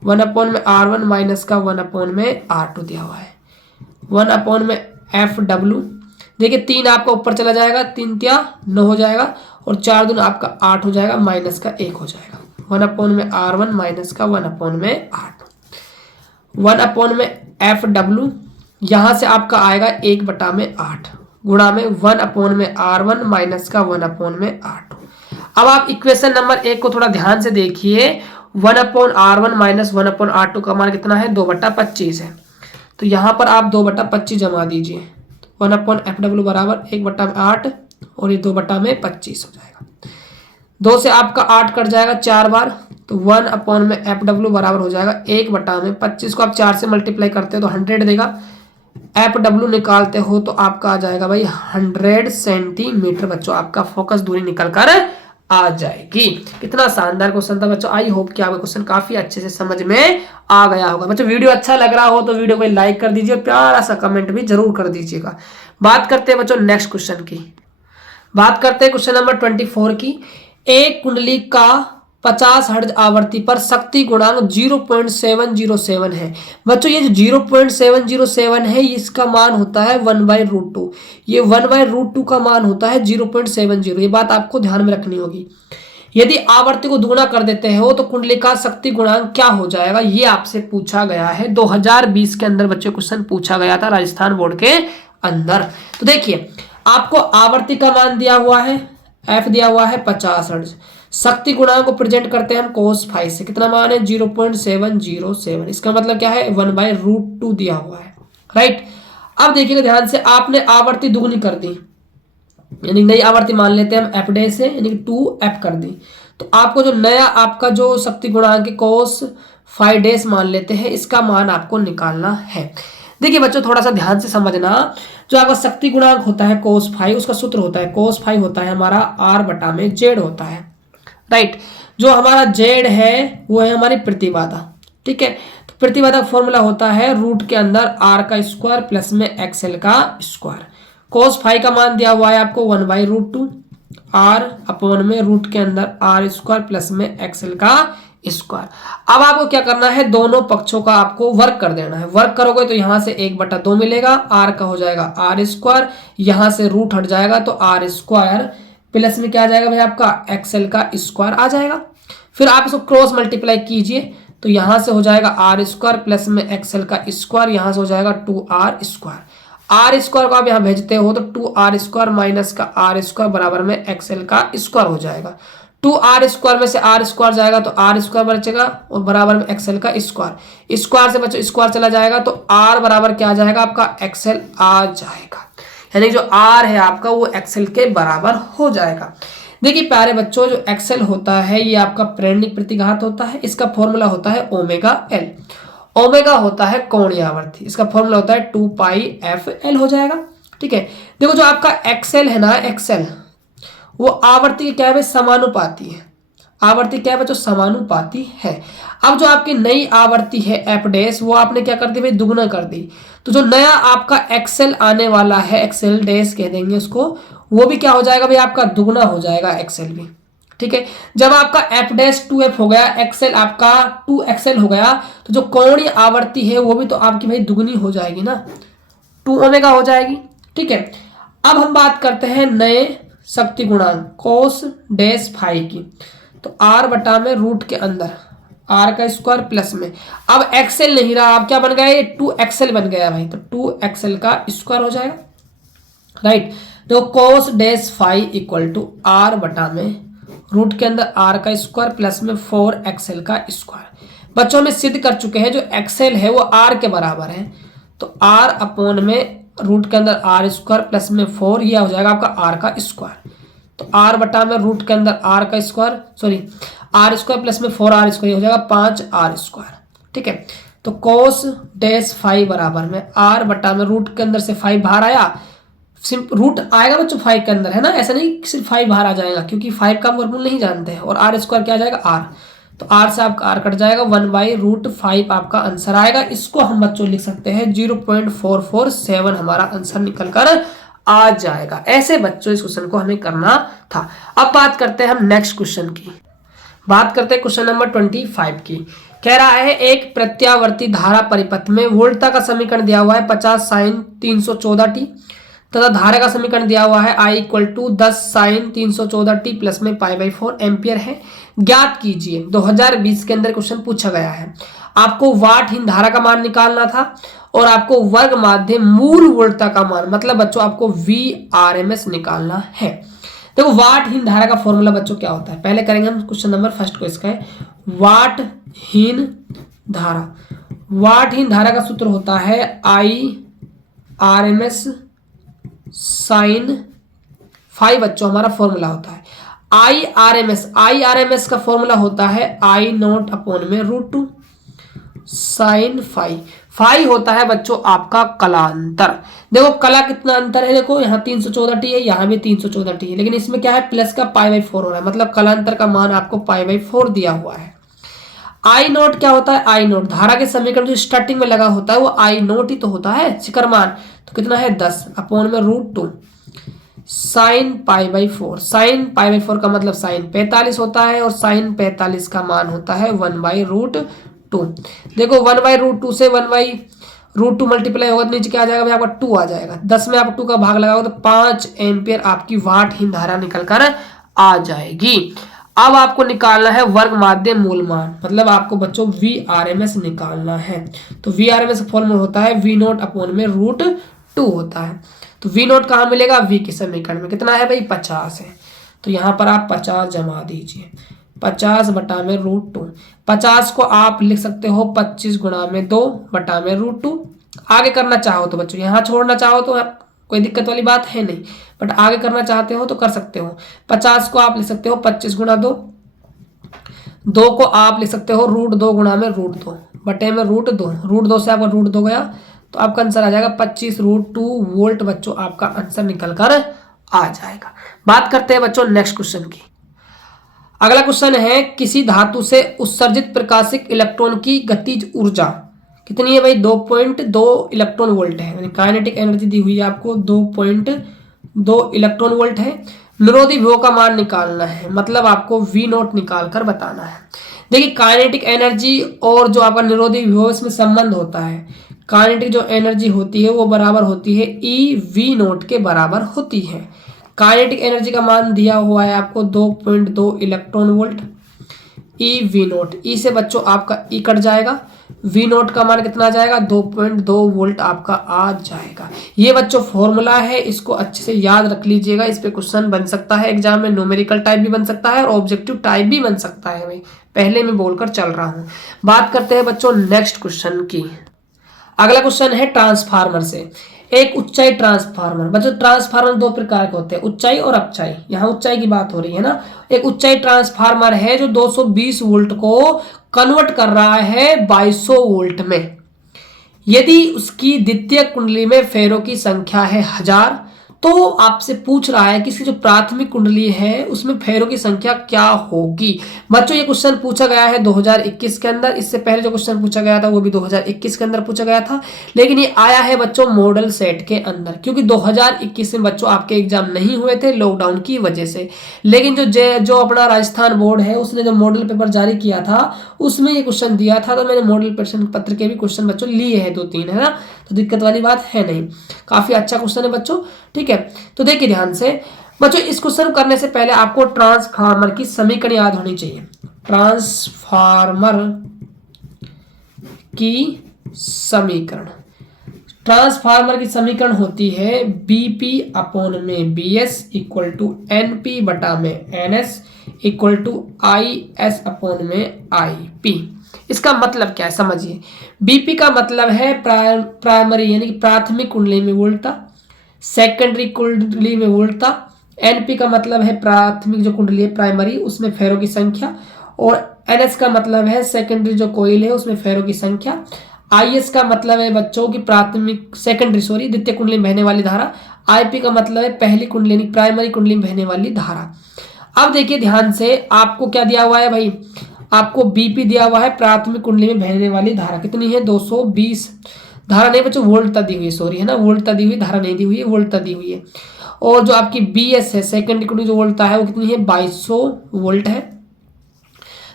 1 में r1 माइनस का 1 में r2 दिया हुआ है। 1 में FW, देखिए 3 आपका ऊपर चला जाएगा, 3 तिया 9 हो जाएगा, और 4 दूनी आपका 8 हो जाएगा, माइनस का 1 हो जाएगा। 1 में r1 माइनस का 1 में r2। 1 में FW, यहाँ से आपका आएगा 1/8 गुणा में 1 में r1 माइनस का 1 में r2। अब आप इक्वेशन नंबर 1 को थोड़ा ध्यान से देखिए। 1/r1 माइनस 1/r2 का मान कितना है 2/25 है, तो यहाँ पर आप 2/25 जमा दीजिए। 1/FW बराबर 1/8 और ये 2/25 हो जाएगा। 2 से आपका 8 कट जाएगा 4 बार, तो 1 में FW बराबर हो जाएगा 1/25 को आप 4 से मल्टीप्लाई करते हो तो 100 देगा। FW निकालते हो तो आपका आ जाएगा भाई 100 सेंटीमीटर। बच्चों आपका फोकस दूरी निकल कर आ जाएगी। कितना शानदार क्वेश्चन था बच्चों। आई होप कि आपको क्वेश्चन काफी अच्छे से समझ में आ गया होगा। बच्चों वीडियो अच्छा लग रहा हो तो वीडियो को लाइक कर दीजिए, प्यारा सा कमेंट भी जरूर कर दीजिएगा। बात करते हैं बच्चों नेक्स्ट क्वेश्चन की। बात करते हैं क्वेश्चन नंबर 24 की। एक कुंडली का 50 हर्ट्ज आवृत्ति पर शक्ति गुणांक 0.707 है। बच्चों ये जो 0.707 है इसका मान होता है 1/√2। ये 1/√2 का मान होता है 0.70। ये बात आपको ध्यान में रखनी होगी। यदि आवृत्ति को दुगुना कर देते हो तो कुंडली का शक्ति गुणांक क्या हो जाएगा, ये आपसे पूछा गया है। 2020 के अंदर बच्चों क्वेश्चन पूछा गया था राजस्थान बोर्ड के अंदर। तो देखिए आपको आवर्ती का मान दिया हुआ है, एफ दिया हुआ है 50 हर्ट्ज। शक्ति गुणांक को प्रेजेंट करते हैं हम cos फाई से। कितना मान है 0.707। इसका मतलब क्या है 1/√2 दिया हुआ है, राइट। अब देखिएगा ध्यान से, आपने आवर्ती दुगुनी कर दी, यानी नई आवर्ती मान लेते हैं हम एफ डे से, यानी 2f कर दी। तो आपको जो नया आपका जो शक्ति गुणांक cos 5 डेज मान लेते हैं, इसका मान आपको निकालना है। देखिए बच्चों थोड़ा सा ध्यान से समझना, जो आपका शक्ति गुणांक होता है cos 5, उसका सूत्र होता है cos 5 होता है हमारा R/z होता है, राइट। जो हमारा z है वो है हमारी प्रतिबाधा, ठीक है। तो प्रतिबाधा का फॉर्मूला होता है रूट के अंदर r² प्लस में xl²। cos 5 का मान दिया हुआ है आपको 1/√2 r/ रूट के अंदर r² प्लस में xl²। अब आपको क्या करना है, दोनों पक्षों का आपको वर्क कर देना है। वर्क करोगे तो यहां से 1/2 मिलेगा, r का हो जाएगा r², यहां से रूट हट जाएगा तो r² प्लस में क्या आ जाएगा भाई आपका xl² आ जाएगा। फिर आप इसको क्रॉस मल्टीप्लाई कीजिए तो यहां से हो जाएगा r² प्लस में xl², यहां से हो जाएगा 2r²। r² को आप यहां भेजते हो तो 2r² माइनस का r² बराबर में xl² हो जाएगा। 2r² में से r² जाएगा तो r² बचेगा और बराबर में xl² स्क्वायर से बच्चों स्क्वायर चला जाएगा तो r बराबर क्या आ जाएगा आपका xl आ जाएगा, यानी जो r है आपका वो xl के बराबर हो जाएगा। देखिए प्यारे बच्चों, जो xl होता है ये आपका प्रेरणिक प्रतिघात होता है। इसका फॉर्मूला होता है ω/L। ओमेगा होता है कोणीय आवर्ती, इसका फॉर्मूला होता है 2πfL हो जाएगा, ठीक है। देखो जो आपका xl है ना, xl वो आवर्ती क्या है, समानुपाती है। आवर्ती क्या है बच्चों, समानुपाती है। अब जो आपकी नई आवर्ती है एफ डैश, वो आपने क्या कर दी भाई, दुगुना कर दी। तो जो नया आपका एक्सेल आने वाला है, एक्सेल डैश कह देंगे उसको, वो भी क्या हो जाएगा भाई आपका दुगुना हो जाएगा एक्सेल भी, ठीक है। जब आपका एफ डैश 2f हो गया, एक्सेल आपका 2xl हो गया, तो जो कोणीय आवर्ती है वो भी तो आपकी भाई दुगुनी हो जाएगी ना, 2 ओमेगा हो जाएगी, ठीक है। अब हम बात करते हैं नए शक्ति गुणांक cos डैश फाई की। तो r में रूट के अंदर r² प्लस में, अब एक्सेल नहीं रहा, अब क्या बन गया, ये 2xl बन गया भाई, तो 2xl² हो जाएगा, राइट। तो cos dash phi equal to r में रूट के अंदर r² प्लस में 4xl²। बच्चों में सिद्ध कर चुके हैं जो एक्सेल है वो r के बराबर है, तो r में रूट के अंदर r² प्लस में 4, यह हो जाएगा आपका r²। तो r में रूट के अंदर r² प्लस में 4r², ये हो जाएगा 5r², ठीक है। तो cos डैश फाई बराबर में r में रूट के अंदर से 5 बाहर आया, रूट आएगा बच्चों 5 के अंदर, है ना, ऐसा नहीं सिर्फ 5 बाहर आ जाएगा, क्योंकि 5 का वर्गमूल नहीं जानते हैं। और r² क्या आ जाएगा r, तो r से आपका r कट जाएगा, 1/√5 आपका आंसर आएगा। इसको हम बच्चों लिख सकते हैं 0.447 हमारा आंसर निकल कर आ जाएगा। ऐसे बच्चों इस क्वेश्चन को हमें करना था। अब बात करते हैं हम नेक्स्ट क्वेश्चन की। बात करते हैं क्वेश्चन नंबर 25 की। कह रहा है एक प्रत्यावर्ती धारा परिपथ में वोल्टता का समीकरण दिया हुआ है 50 sin 314t, तथा धारा का समीकरण दिया हुआ है I = 10 sin 314t प्लस में π/4 एम्पियर है। ज्ञात कीजिए। 2020 के अंदर क्वेश्चन पूछा गया है। आपको वाटहीन धारा का मान निकालना था और आपको वर्ग माध्य मूल वोल्टता का मान, मतलब बच्चों आपको VRMS निकालना है। देखो वाटहीन धारा का फॉर्मूला बच्चों क्या होता है, पहले करेंगे हम क्वेश्चन नंबर फर्स्ट को। इसका है वाटहीन धारा। वाटहीन धारा का सूत्र होता है IRMS sin फाई, बच्चों हमारा फॉर्मूला होता है IRMS का फॉर्मूला होता है I0 / √2 साइन फाई। फाई होता है बच्चों आपका कलांतर। देखो कला कितना अंतर है, देखो यहाँ 314t है, यहाँ भी 314t है, लेकिन इसमें क्या है प्लस का π/4 हो रहा है, मतलब कलांतर का मान आपको π/4 दिया हुआ है। आई नोट क्या होता है, आई नोट धारा के समीकरण जो स्टार्टिंग में लगा होता है वो आई नोट ही तो होता है शिखर मान। तो कितना है 10 अपॉन में √2 साइन π/4। साइन π/4 का मतलब साइन 45 होता है और साइन 45 का मान होता है 1/√2। देखो 1/√2 से 1/√2 मल्टीप्लाई होगा तो नीचे क्या आ जाएगा भाई आपका 2 आ जाएगा। 10 में आप 2 का भाग लगाओगे तो 5 एम्पियर आपकी वाटहीन धारा निकल कर आ जाएगी। अब आपको निकालना है वर्ग माध्य मूल मान, मतलब आपको बच्चों VRMS निकालना है। तो VRMS का फॉर्मूला होता है V0 अपॉन में √2 होता है। तो V0 कहाँ मिलेगा, V के समीकरण में कितना है भाई 50 है, तो यहाँ पर आप 50 जमा दीजिए, 50 बटा में √2। 50 को आप लिख सकते हो 25 गुणा में 2 बटा में √2। आगे करना चाहो तो बच्चों यहाँ छोड़ना चाहो तो कोई दिक्कत वाली बात है नहीं, बट आगे करना चाहते हो तो कर सकते हो। 50 को आप लिख सकते हो 25 गुणा 2, 2 को आप लिख सकते हो √2 गुणा में √2 बटे में √2। √2 से आपका √2 गया तो आपका आंसर आ जाएगा 25√2 वोल्ट बच्चों, आपका आंसर निकल कर आ जाएगा। बात करते हैं बच्चों नेक्स्ट क्वेश्चन की। अगला क्वेश्चन है किसी धातु से उत्सर्जित प्रकाशिक इलेक्ट्रॉन की गतिज ऊर्जा कितनी है भाई 2.2 इलेक्ट्रॉन वोल्ट है, यानी काइनेटिक एनर्जी दी हुई है आपको 2.2 इलेक्ट्रॉन वोल्ट है। निरोधी विभव का मान निकालना है, मतलब आपको V0 निकाल कर बताना है। देखिए काइनेटिक एनर्जी और जो आपका निरोधी विभव इसमें संबंध होता है। काइनेटिक जो एनर्जी होती है वो बराबर होती है EV0 के बराबर होती है। काइनेटिक एनर्जी का मान दिया हुआ है आपको 2.2 इलेक्ट्रॉन वोल्ट EV0। ई से बच्चों आपका ई कट जाएगा, V0 का मान कितना आ जाएगा 2.2 वोल्ट आपका आ जाएगा। ये बच्चों फॉर्मूला है, इसको अच्छे से याद रख लीजिएगा। इस पे क्वेश्चन बन सकता है एग्जाम में, न्यूमेरिकल टाइप भी बन सकता है और ऑब्जेक्टिव टाइप भी बन सकता है। भाई पहले मैं बोलकर चल रहा हूँ। बात करते हैं बच्चों नेक्स्ट क्वेश्चन की। अगला क्वेश्चन है ट्रांसफार्मर से। एक उच्चाई ट्रांसफार्मर, बच्चों ट्रांसफार्मर दो प्रकार के होते हैं, उच्चाई और अपचाई। यहाँ उच्चाई की बात हो रही है ना। एक उच्चाई ट्रांसफार्मर है जो 220 वोल्ट को कन्वर्ट कर रहा है 2200 वोल्ट में। यदि उसकी द्वितीय कुंडली में फेरों की संख्या है 1000, तो आपसे पूछ रहा है कि इसकी जो प्राथमिक कुंडली है उसमें फेरों की संख्या क्या होगी। बच्चों ये क्वेश्चन पूछा गया है 2021 के अंदर। इससे पहले जो क्वेश्चन पूछा गया था वो भी 2021 के अंदर पूछा गया था, लेकिन ये आया है बच्चों मॉडल सेट के अंदर, क्योंकि 2021 में बच्चों आपके एग्जाम नहीं हुए थे लॉकडाउन की वजह से। लेकिन जो अपना राजस्थान बोर्ड है उसने जो मॉडल पेपर जारी किया था उसमें ये क्वेश्चन दिया था, तो मैंने मॉडल प्रश्न पत्र के भी क्वेश्चन बच्चों लिए हैं 2-3, है ना, तो दिक्कत वाली बात है नहीं। काफी अच्छा क्वेश्चन है बच्चों, ठीक है। तो देखिए ध्यान से बच्चों, इस क्वेश्चन करने से पहले आपको ट्रांसफार्मर की समीकरण याद होनी चाहिए। ट्रांसफार्मर की समीकरण, ट्रांसफार्मर की समीकरण होती है BP अपॉन में BS इक्वल टू NP बटा में NS equal to IS upon में IP। इसका मतलब क्या है समझिए। BP का मतलब है प्राइमरी यानी कि प्राथमिक कुंडली में वोल्टता, सेकेंडरी कुंडली में वोल्टता। NP का मतलब है प्राथमिक जो कुंडली है प्राइमरी उसमें फेरों की संख्या, और NS का मतलब है सेकेंडरी जो कोइल है उसमें फेरों की संख्या। IS का मतलब है बच्चों की द्वितीय कुंडली में बहने वाली धारा। IP का मतलब है पहली कुंडली यानी प्राइमरी कुंडली में बहने वाली धारा। अब देखिए ध्यान से, आपको क्या दिया हुआ है भाई, आपको BP दिया हुआ है प्राथमिक कुंडली में बहने वाली धारा कितनी है 220, धारा नहीं बच्चों वोल्टता दी हुई है, सॉरी है ना, वोल्टता दी हुई, धारा नहीं दी हुई है, वोल्टता दी हुई है। और जो आपकी BS है सेकेंडरी कुंडली जो वोल्टता है वो कितनी है 2200 वोल्ट है।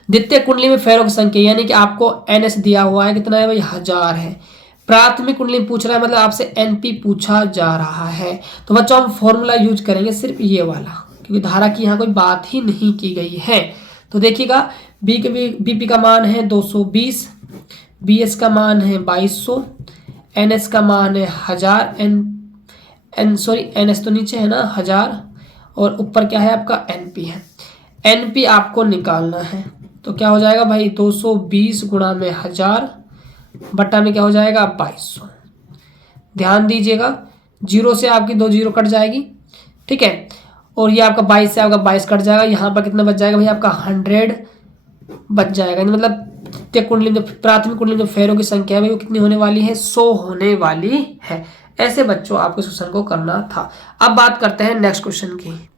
द्वितीय कुंडली में फेरों की संख्या यानी कि आपको NS दिया हुआ है कितना है भाई 1000 है। प्राथमिक कुंडली पूछ रहा है मतलब आपसे NP पूछा जा रहा है। तो बच्चों हम फॉर्मूला यूज करेंगे सिर्फ ये वाला, क्योंकि धारा की यहाँ कोई बात ही नहीं की गई है। तो देखिएगा BP का मान है 220, BS का मान है 2200, NS का मान है 1000, NS तो नीचे है ना 1000, और ऊपर क्या है आपका NP है। NP आपको निकालना है तो क्या हो जाएगा भाई 220 गुणा में 1000 बट्टा में क्या हो जाएगा 2200। ध्यान दीजिएगा, जीरो से आपकी 2 जीरो कट जाएगी, ठीक है, और ये आपका 22 से आपका 22 कट जाएगा। यहाँ पर कितना बच जाएगा भाई आपका 100 बच जाएगा, मतलब द्वितीय कुंडली में, प्राथमिक कुंडली में जो फेरों की संख्या है वो कितनी होने वाली है, 100 होने वाली है। ऐसे बच्चों आपको क्वेश्चन को करना था। अब बात करते हैं नेक्स्ट क्वेश्चन की।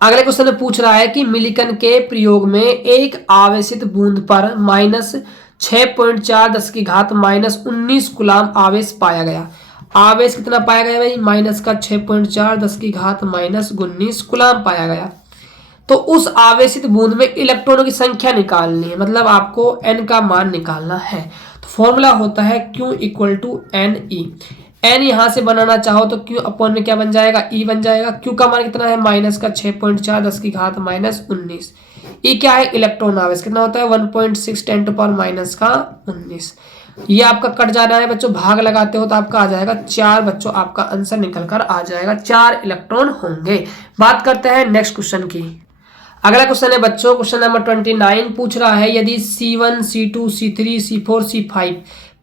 अगले क्वेश्चन में पूछ रहा है कि मिलिकन के प्रयोग में एक आवेशित बूंद पर -6.4 कूलाम आवेश पाया गया। आवेश कितना पाया गया भाई, -6.4 कूलाम पाया गया। तो उस आवेशित बूंद में इलेक्ट्रॉनों की संख्या निकालनी है, मतलब आपको n का मान निकालना है। तो फॉर्मूला होता है Q = NE। n यहां से बनाना चाहो तो Q अपॉन में क्या बन जाएगा, E बन जाएगा। Q का मान कितना है, -6.4 E क्या है, इलेक्ट्रॉन आवेश कितना होता है, 1.6 × 10⁻⁻19। ये आपका कट जा रहा है बच्चों, भाग लगाते हो तो आपका आ जाएगा 4। बच्चों आपका आंसर निकल कर आ जाएगा, 4 इलेक्ट्रॉन होंगे। बात करते हैं नेक्स्ट क्वेश्चन की। अगला क्वेश्चन है बच्चों, क्वेश्चन नंबर 29 पूछ रहा है यदि C1 C2 C3 C4 C5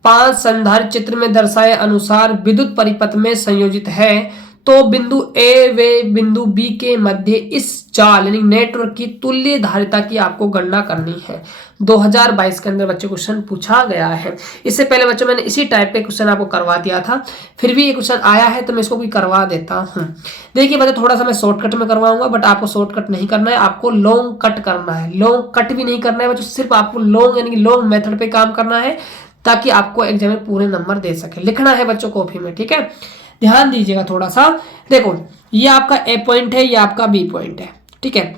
5 संधारित्र चित्र में दर्शाए अनुसार विद्युत परिपथ में संयोजित है तो बिंदु ए व बिंदु बी के मध्य इस जाल यानी नेटवर्क की तुल्य धारिता की आपको गणना करनी है। 2022 के अंदर बच्चों क्वेश्चन पूछा गया है। इससे पहले बच्चों मैंने इसी टाइप के क्वेश्चन आपको करवा दिया था, फिर भी ये क्वेश्चन आया है तो मैं इसको भी करवा देता हूँ। देखिए बच्चों थोड़ा सा मैं शॉर्टकट में करवाऊंगा, बट आपको शॉर्टकट नहीं करना है, आपको लॉन्ग कट करना है। लॉन्ग कट भी नहीं करना है बच्चों, सिर्फ आपको लॉन्ग यानी लॉन्ग मेथड पे काम करना है ताकि आपको एग्जाम में पूरे नंबर दे सके। लिखना है बच्चों कॉपी में, ठीक है, ध्यान दीजिएगा थोड़ा सा। देखो ये आपका ए पॉइंट है, ये आपका बी पॉइंट है, ठीक है।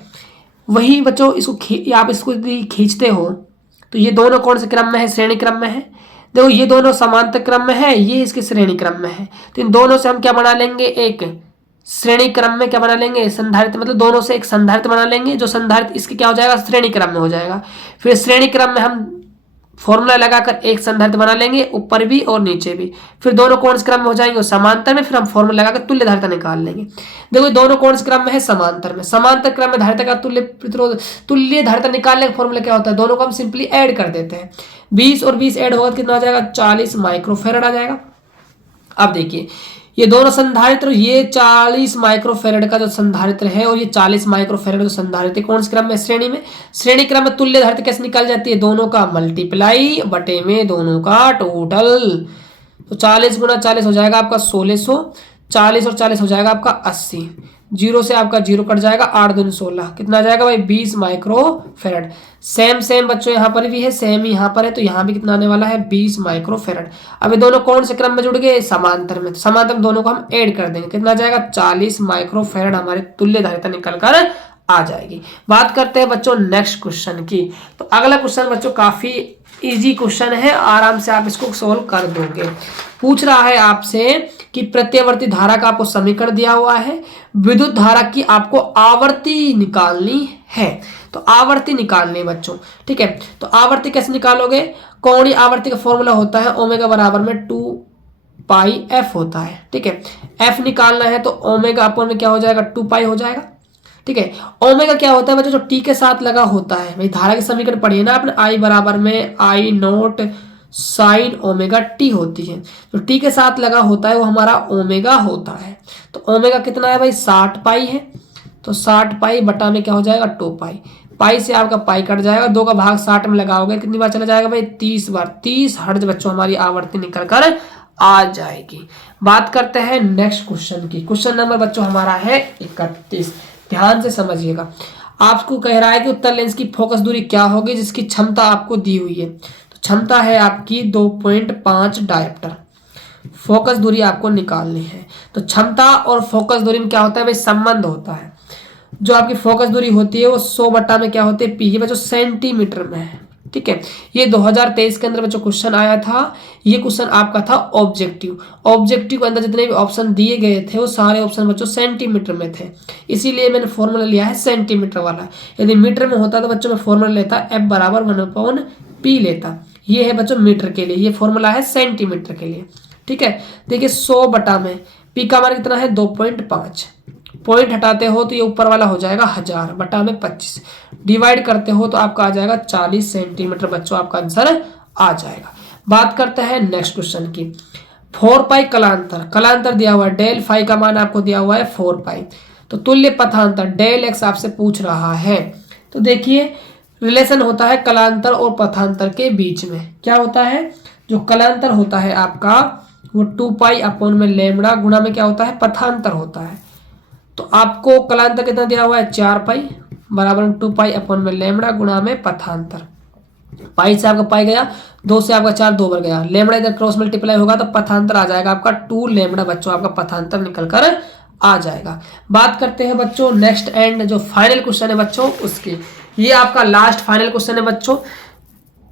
वही बच्चों इसको आप इसको यदि खींचते हो तो ये दोनों कौन से क्रम में है, श्रेणी क्रम में है। देखो ये दोनों समांतर क्रम में है, ये इसके श्रेणी क्रम में है, तो इन दोनों से हम क्या बना लेंगे, एक श्रेणी क्रम में क्या बना लेंगे, संधारित्र, मतलब दोनों से एक संधारित्र बना लेंगे। जो संधारित्र इसके क्या हो जाएगा, श्रेणी क्रम में हो जाएगा। फिर श्रेणी क्रम में हम फॉर्मूला लगाकर एक संधारित्र बना लेंगे, ऊपर भी और नीचे भी। फिर दोनों कौन से क्रम में हो जाएंगे, समांतर में, फिर हम फॉर्मूला लगाकर तुल्य धारिता निकाल लेंगे। देखो दोनों कौन से क्रम में है, समांतर में। समांतर क्रम में धारिता का तुल्य प्रतिरोध, तुल्य धारिता निकालने का फॉर्मूला क्या होता है, दोनों को हम सिंपली ऐड कर देते हैं। 20 और 20 ऐड होगा तो कितना आ जाएगा, 40 माइक्रोफेरेड आ जाएगा। अब देखिए ये दोनों संधारित्र, ये 40 माइक्रोफेरेड का जो संधारित्र है और ये 40 माइक्रोफेरेड जो संधारित्र, कौन से क्रम में, श्रेणी में। श्रेणी क्रम में तुल्य धारिता कैसे निकाल जाती है, दोनों का मल्टीप्लाई बटे में दोनों का टोटल। तो 40 × 40 हो जाएगा आपका 1600, 40 और 40 हो जाएगा आपका 80। जीरो से आपका जीरो कट जाएगा, 8 दूनी 16, कितना आ जाएगा भाई, 20 माइक्रोफेरेड। सेम बच्चों यहाँ पर भी है, सेम यहाँ पर है, तो यहाँ भी कितना आने वाला है, 20 माइक्रोफेरेड। अब ये दोनों कौन से क्रम में जुड़ गए, समांतर में। तो समांतर में दोनों को हम ऐड कर देंगे, कितना आ जाएगा, 40 माइक्रोफेरेड हमारे तुल्य धारिता निकल कर आ जाएगी। बात करते हैं बच्चों नेक्स्ट क्वेश्चन की। तो अगला क्वेश्चन बच्चों काफी इजी क्वेश्चन है, आराम से आप इसको सोल्व कर दोगे। पूछ रहा है आपसे कि प्रत्यावर्ती धारा का आपको समीकरण दिया हुआ है, विद्युत धारा की आपको आवर्ती निकालनी है। तो आवर्ती निकालनी है बच्चों, ठीक है। तो आवर्ती कैसे निकालोगे, कोणीय आवर्ती का फॉर्मूला होता है ओमेगा बराबर में 2πf होता है, ठीक है। एफ निकालना है तो ओमेगा अपॉन में क्या हो जाएगा, 2π हो जाएगा, ठीक है। ओमेगा क्या होता है बच्चों, जो टी के साथ लगा होता है। भाई धारा के समीकरण पढ़िए ना आपने, आई बराबर में I0 साइन ओमेगा टी होती है। जो टी के साथ लगा होता है वो हमारा ओमेगा होता है। तो ओमेगा कितना है भाई, 60π है। तो 60π बटा में क्या हो जाएगा, 2π। पाई से आपका पाई कट जाएगा, 2 का भाग 60 में लगाओगे कितनी बार चला जाएगा भाई, 30 बार। 30 हर्ट्ज बच्चों हमारी आवर्ती निकल कर आ जाएगी। बात करते हैं नेक्स्ट क्वेश्चन की। क्वेश्चन नंबर बच्चों हमारा है 31। ध्यान से समझिएगा। आपको कह रहा है कि उत्तर लेंस की फोकस दूरी क्या होगी जिसकी क्षमता आपको दी हुई है। तो क्षमता है आपकी 2.5 डायोप्टर। फोकस दूरी आपको निकालनी है। तो क्षमता और फोकस दूरी में क्या होता है भाई, संबंध होता है। जो आपकी फोकस दूरी होती है वो 100 बटा में क्या होती है, पी। ये बच्चों सेंटीमीटर में है, ठीक है। ये 2023 के अंदर बच्चों क्वेश्चन आया था। ये क्वेश्चन आपका था ऑब्जेक्टिव। ऑब्जेक्टिव के अंदर जितने भी ऑप्शन दिए गए थे वो सारे ऑप्शन बच्चों सेंटीमीटर में थे, इसीलिए मैंने फॉर्मूला लिया है सेंटीमीटर वाला। यदि मीटर में होता तो बच्चों मैं फॉर्मूला लेता F बराबर 1/P लेता। ये है बच्चों मीटर के लिए, ये फॉर्मूला है सेंटीमीटर के लिए, ठीक है। देखिए 100 बटा में P का मान कितना है, 2.5। पॉइंट हटाते हो तो ये ऊपर वाला हो जाएगा 1000 बटा में 25। डिवाइड करते हो तो आपका आ जाएगा 40 सेंटीमीटर। बच्चों आपका आंसर आ जाएगा। बात करते हैं नेक्स्ट क्वेश्चन की। 4π कलांतर, कलांतर दिया हुआ है, डेल फाई का मान आपको दिया हुआ है 4π। तो तुल्य पथांतर डेल एक्स आपसे पूछ रहा है। तो देखिए रिलेशन होता है कलांतर और पथांतर के बीच में। क्या होता है? जो कलांतर होता है आपका वो 2 पाई अपॉन में लैम्बडा गुणा में क्या होता है? पथांतर होता है। तो आपको कलांतर कितना दिया हुआ है? 4 पाई बराबर 2 पाई अपॉन में लैम्बडा गुणा में पथांतर। पाई से आपका पाई गया, 2 से आपका 4, 2 बार गया, लैम्बडा इधर क्रॉस मल्टीप्लाई होगा तो पथांतर आ जाएगा आपका 2 लैम्बडा। बच्चों आपका पथांतर निकल कर आ जाएगा। बात करते हैं बच्चों नेक्स्ट एंड जो फाइनल क्वेश्चन है बच्चों उसकी। ये आपका लास्ट फाइनल क्वेश्चन है बच्चों,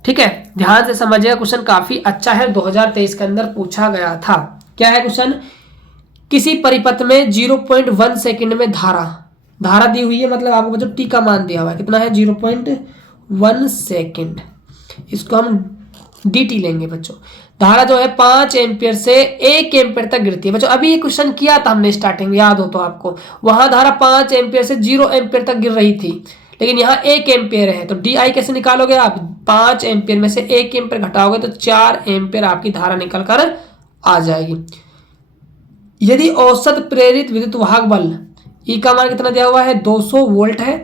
ठीक है, ध्यान से समझिएगा। क्वेश्चन काफी अच्छा है, 2023 के अंदर पूछा गया था। क्या है क्वेश्चन? किसी परिपथ में 0.1 सेकंड में धारा दी हुई है, मतलब आपको बच्चों टी का मान दिया हुआ है, कितना है? 0.1 सेकंड। इसको हम dt लेंगे बच्चों। धारा जो है 5 एम्पियर से 1 एम्पियर तक गिरती है बच्चों। अभी ये क्वेश्चन किया था हमने स्टार्टिंग में, याद हो तो आपको, वहां धारा 5 एम्पियर से 0 एम्पियर तक गिर रही थी, लेकिन यहाँ 1 एम्पियर है। तो डी आई कैसे निकालोगे आप? 5 एम्पियर में से 1 एम्पियर घटाओगे तो 4 एम्पियर आपकी धारा निकल कर आ जाएगी। यदि औसत प्रेरित विद्युत वाहक बल ई का मान कितना दिया हुआ है? 200 वोल्ट है,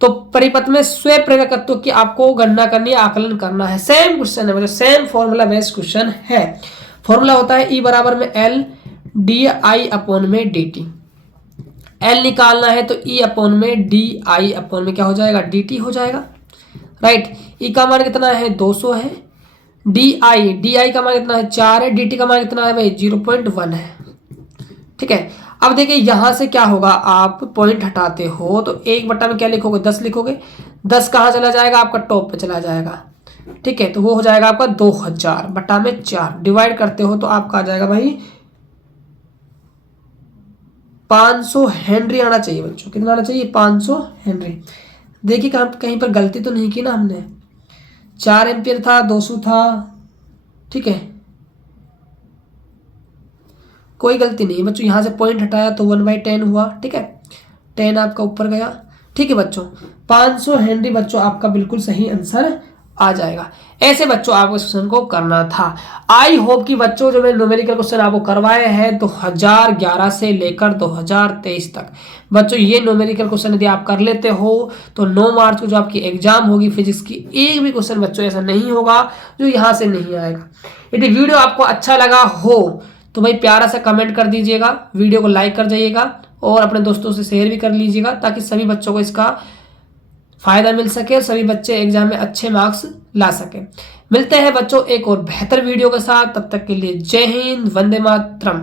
तो परिपथ में स्वयं प्रेरकत्व की आपको गणना करनी है, आकलन करना है। सेम क्वेश्चन है, मतलब सेम फॉर्मूला बेस्ड क्वेश्चन है। फॉर्मूला होता है ई बराबर में एल डी आई अपॉन में डी टी। एल निकालना है तो ई अपॉन में डी आई अपॉन में क्या हो जाएगा? डी टी हो जाएगा, राइट। ई का मान कितना है? 200 है। डी आई का मान कितना है? 4 है। डी टी का मान कितना है भाई? 0.1 है, ठीक है। अब देखिए यहां से क्या होगा, आप पॉइंट हटाते हो तो 1 बटा में क्या लिखोगे? 10 लिखोगे। 10 कहाँ चला जाएगा? आपका टॉप पे चला जाएगा, ठीक है। तो वो हो जाएगा आपका 2000 बटा में 4। डिवाइड करते हो तो आपका आ जाएगा भाई 500 हेनरी आना चाहिए बच्चों। कितना आना चाहिए? 500 हेनरी। देखिए कहीं पर गलती तो नहीं की ना हमने। 4 एम्पियर था, 200 था, ठीक है, कोई गलती नहीं बच्चों। यहाँ से पॉइंट हटाया तो 1/10 हुआ, ठीक है, 10 आपका ऊपर गया, ठीक है बच्चों। 500 हेनरी बच्चों आपका बिल्कुल सही आंसर आ जाएगा। ऐसे बच्चों आपको इस क्वेश्चन को करना था। आई होप कि बच्चों जो मैं न्यूमेरिकल क्वेश्चन आपको करवाए हैं 2011 से लेकर 2023 तक, बच्चों ये न्यूमेरिकल क्वेश्चन यदि आप कर लेते हो तो 9 मार्च को जो आपकी एग्जाम होगी फिजिक्स की, एक भी क्वेश्चन बच्चों ऐसा नहीं होगा जो यहाँ से नहीं आएगा। यदि वीडियो आपको अच्छा लगा हो तो भाई प्यारा सा कमेंट कर दीजिएगा, वीडियो को लाइक कर जाइएगा और अपने दोस्तों से शेयर भी कर लीजिएगा, ताकि सभी बच्चों को इसका फायदा मिल सके और सभी बच्चे एग्जाम में अच्छे मार्क्स ला सके। मिलते हैं बच्चों एक और बेहतर वीडियो के साथ, तब तक के लिए जय हिंद, वंदे मातरम।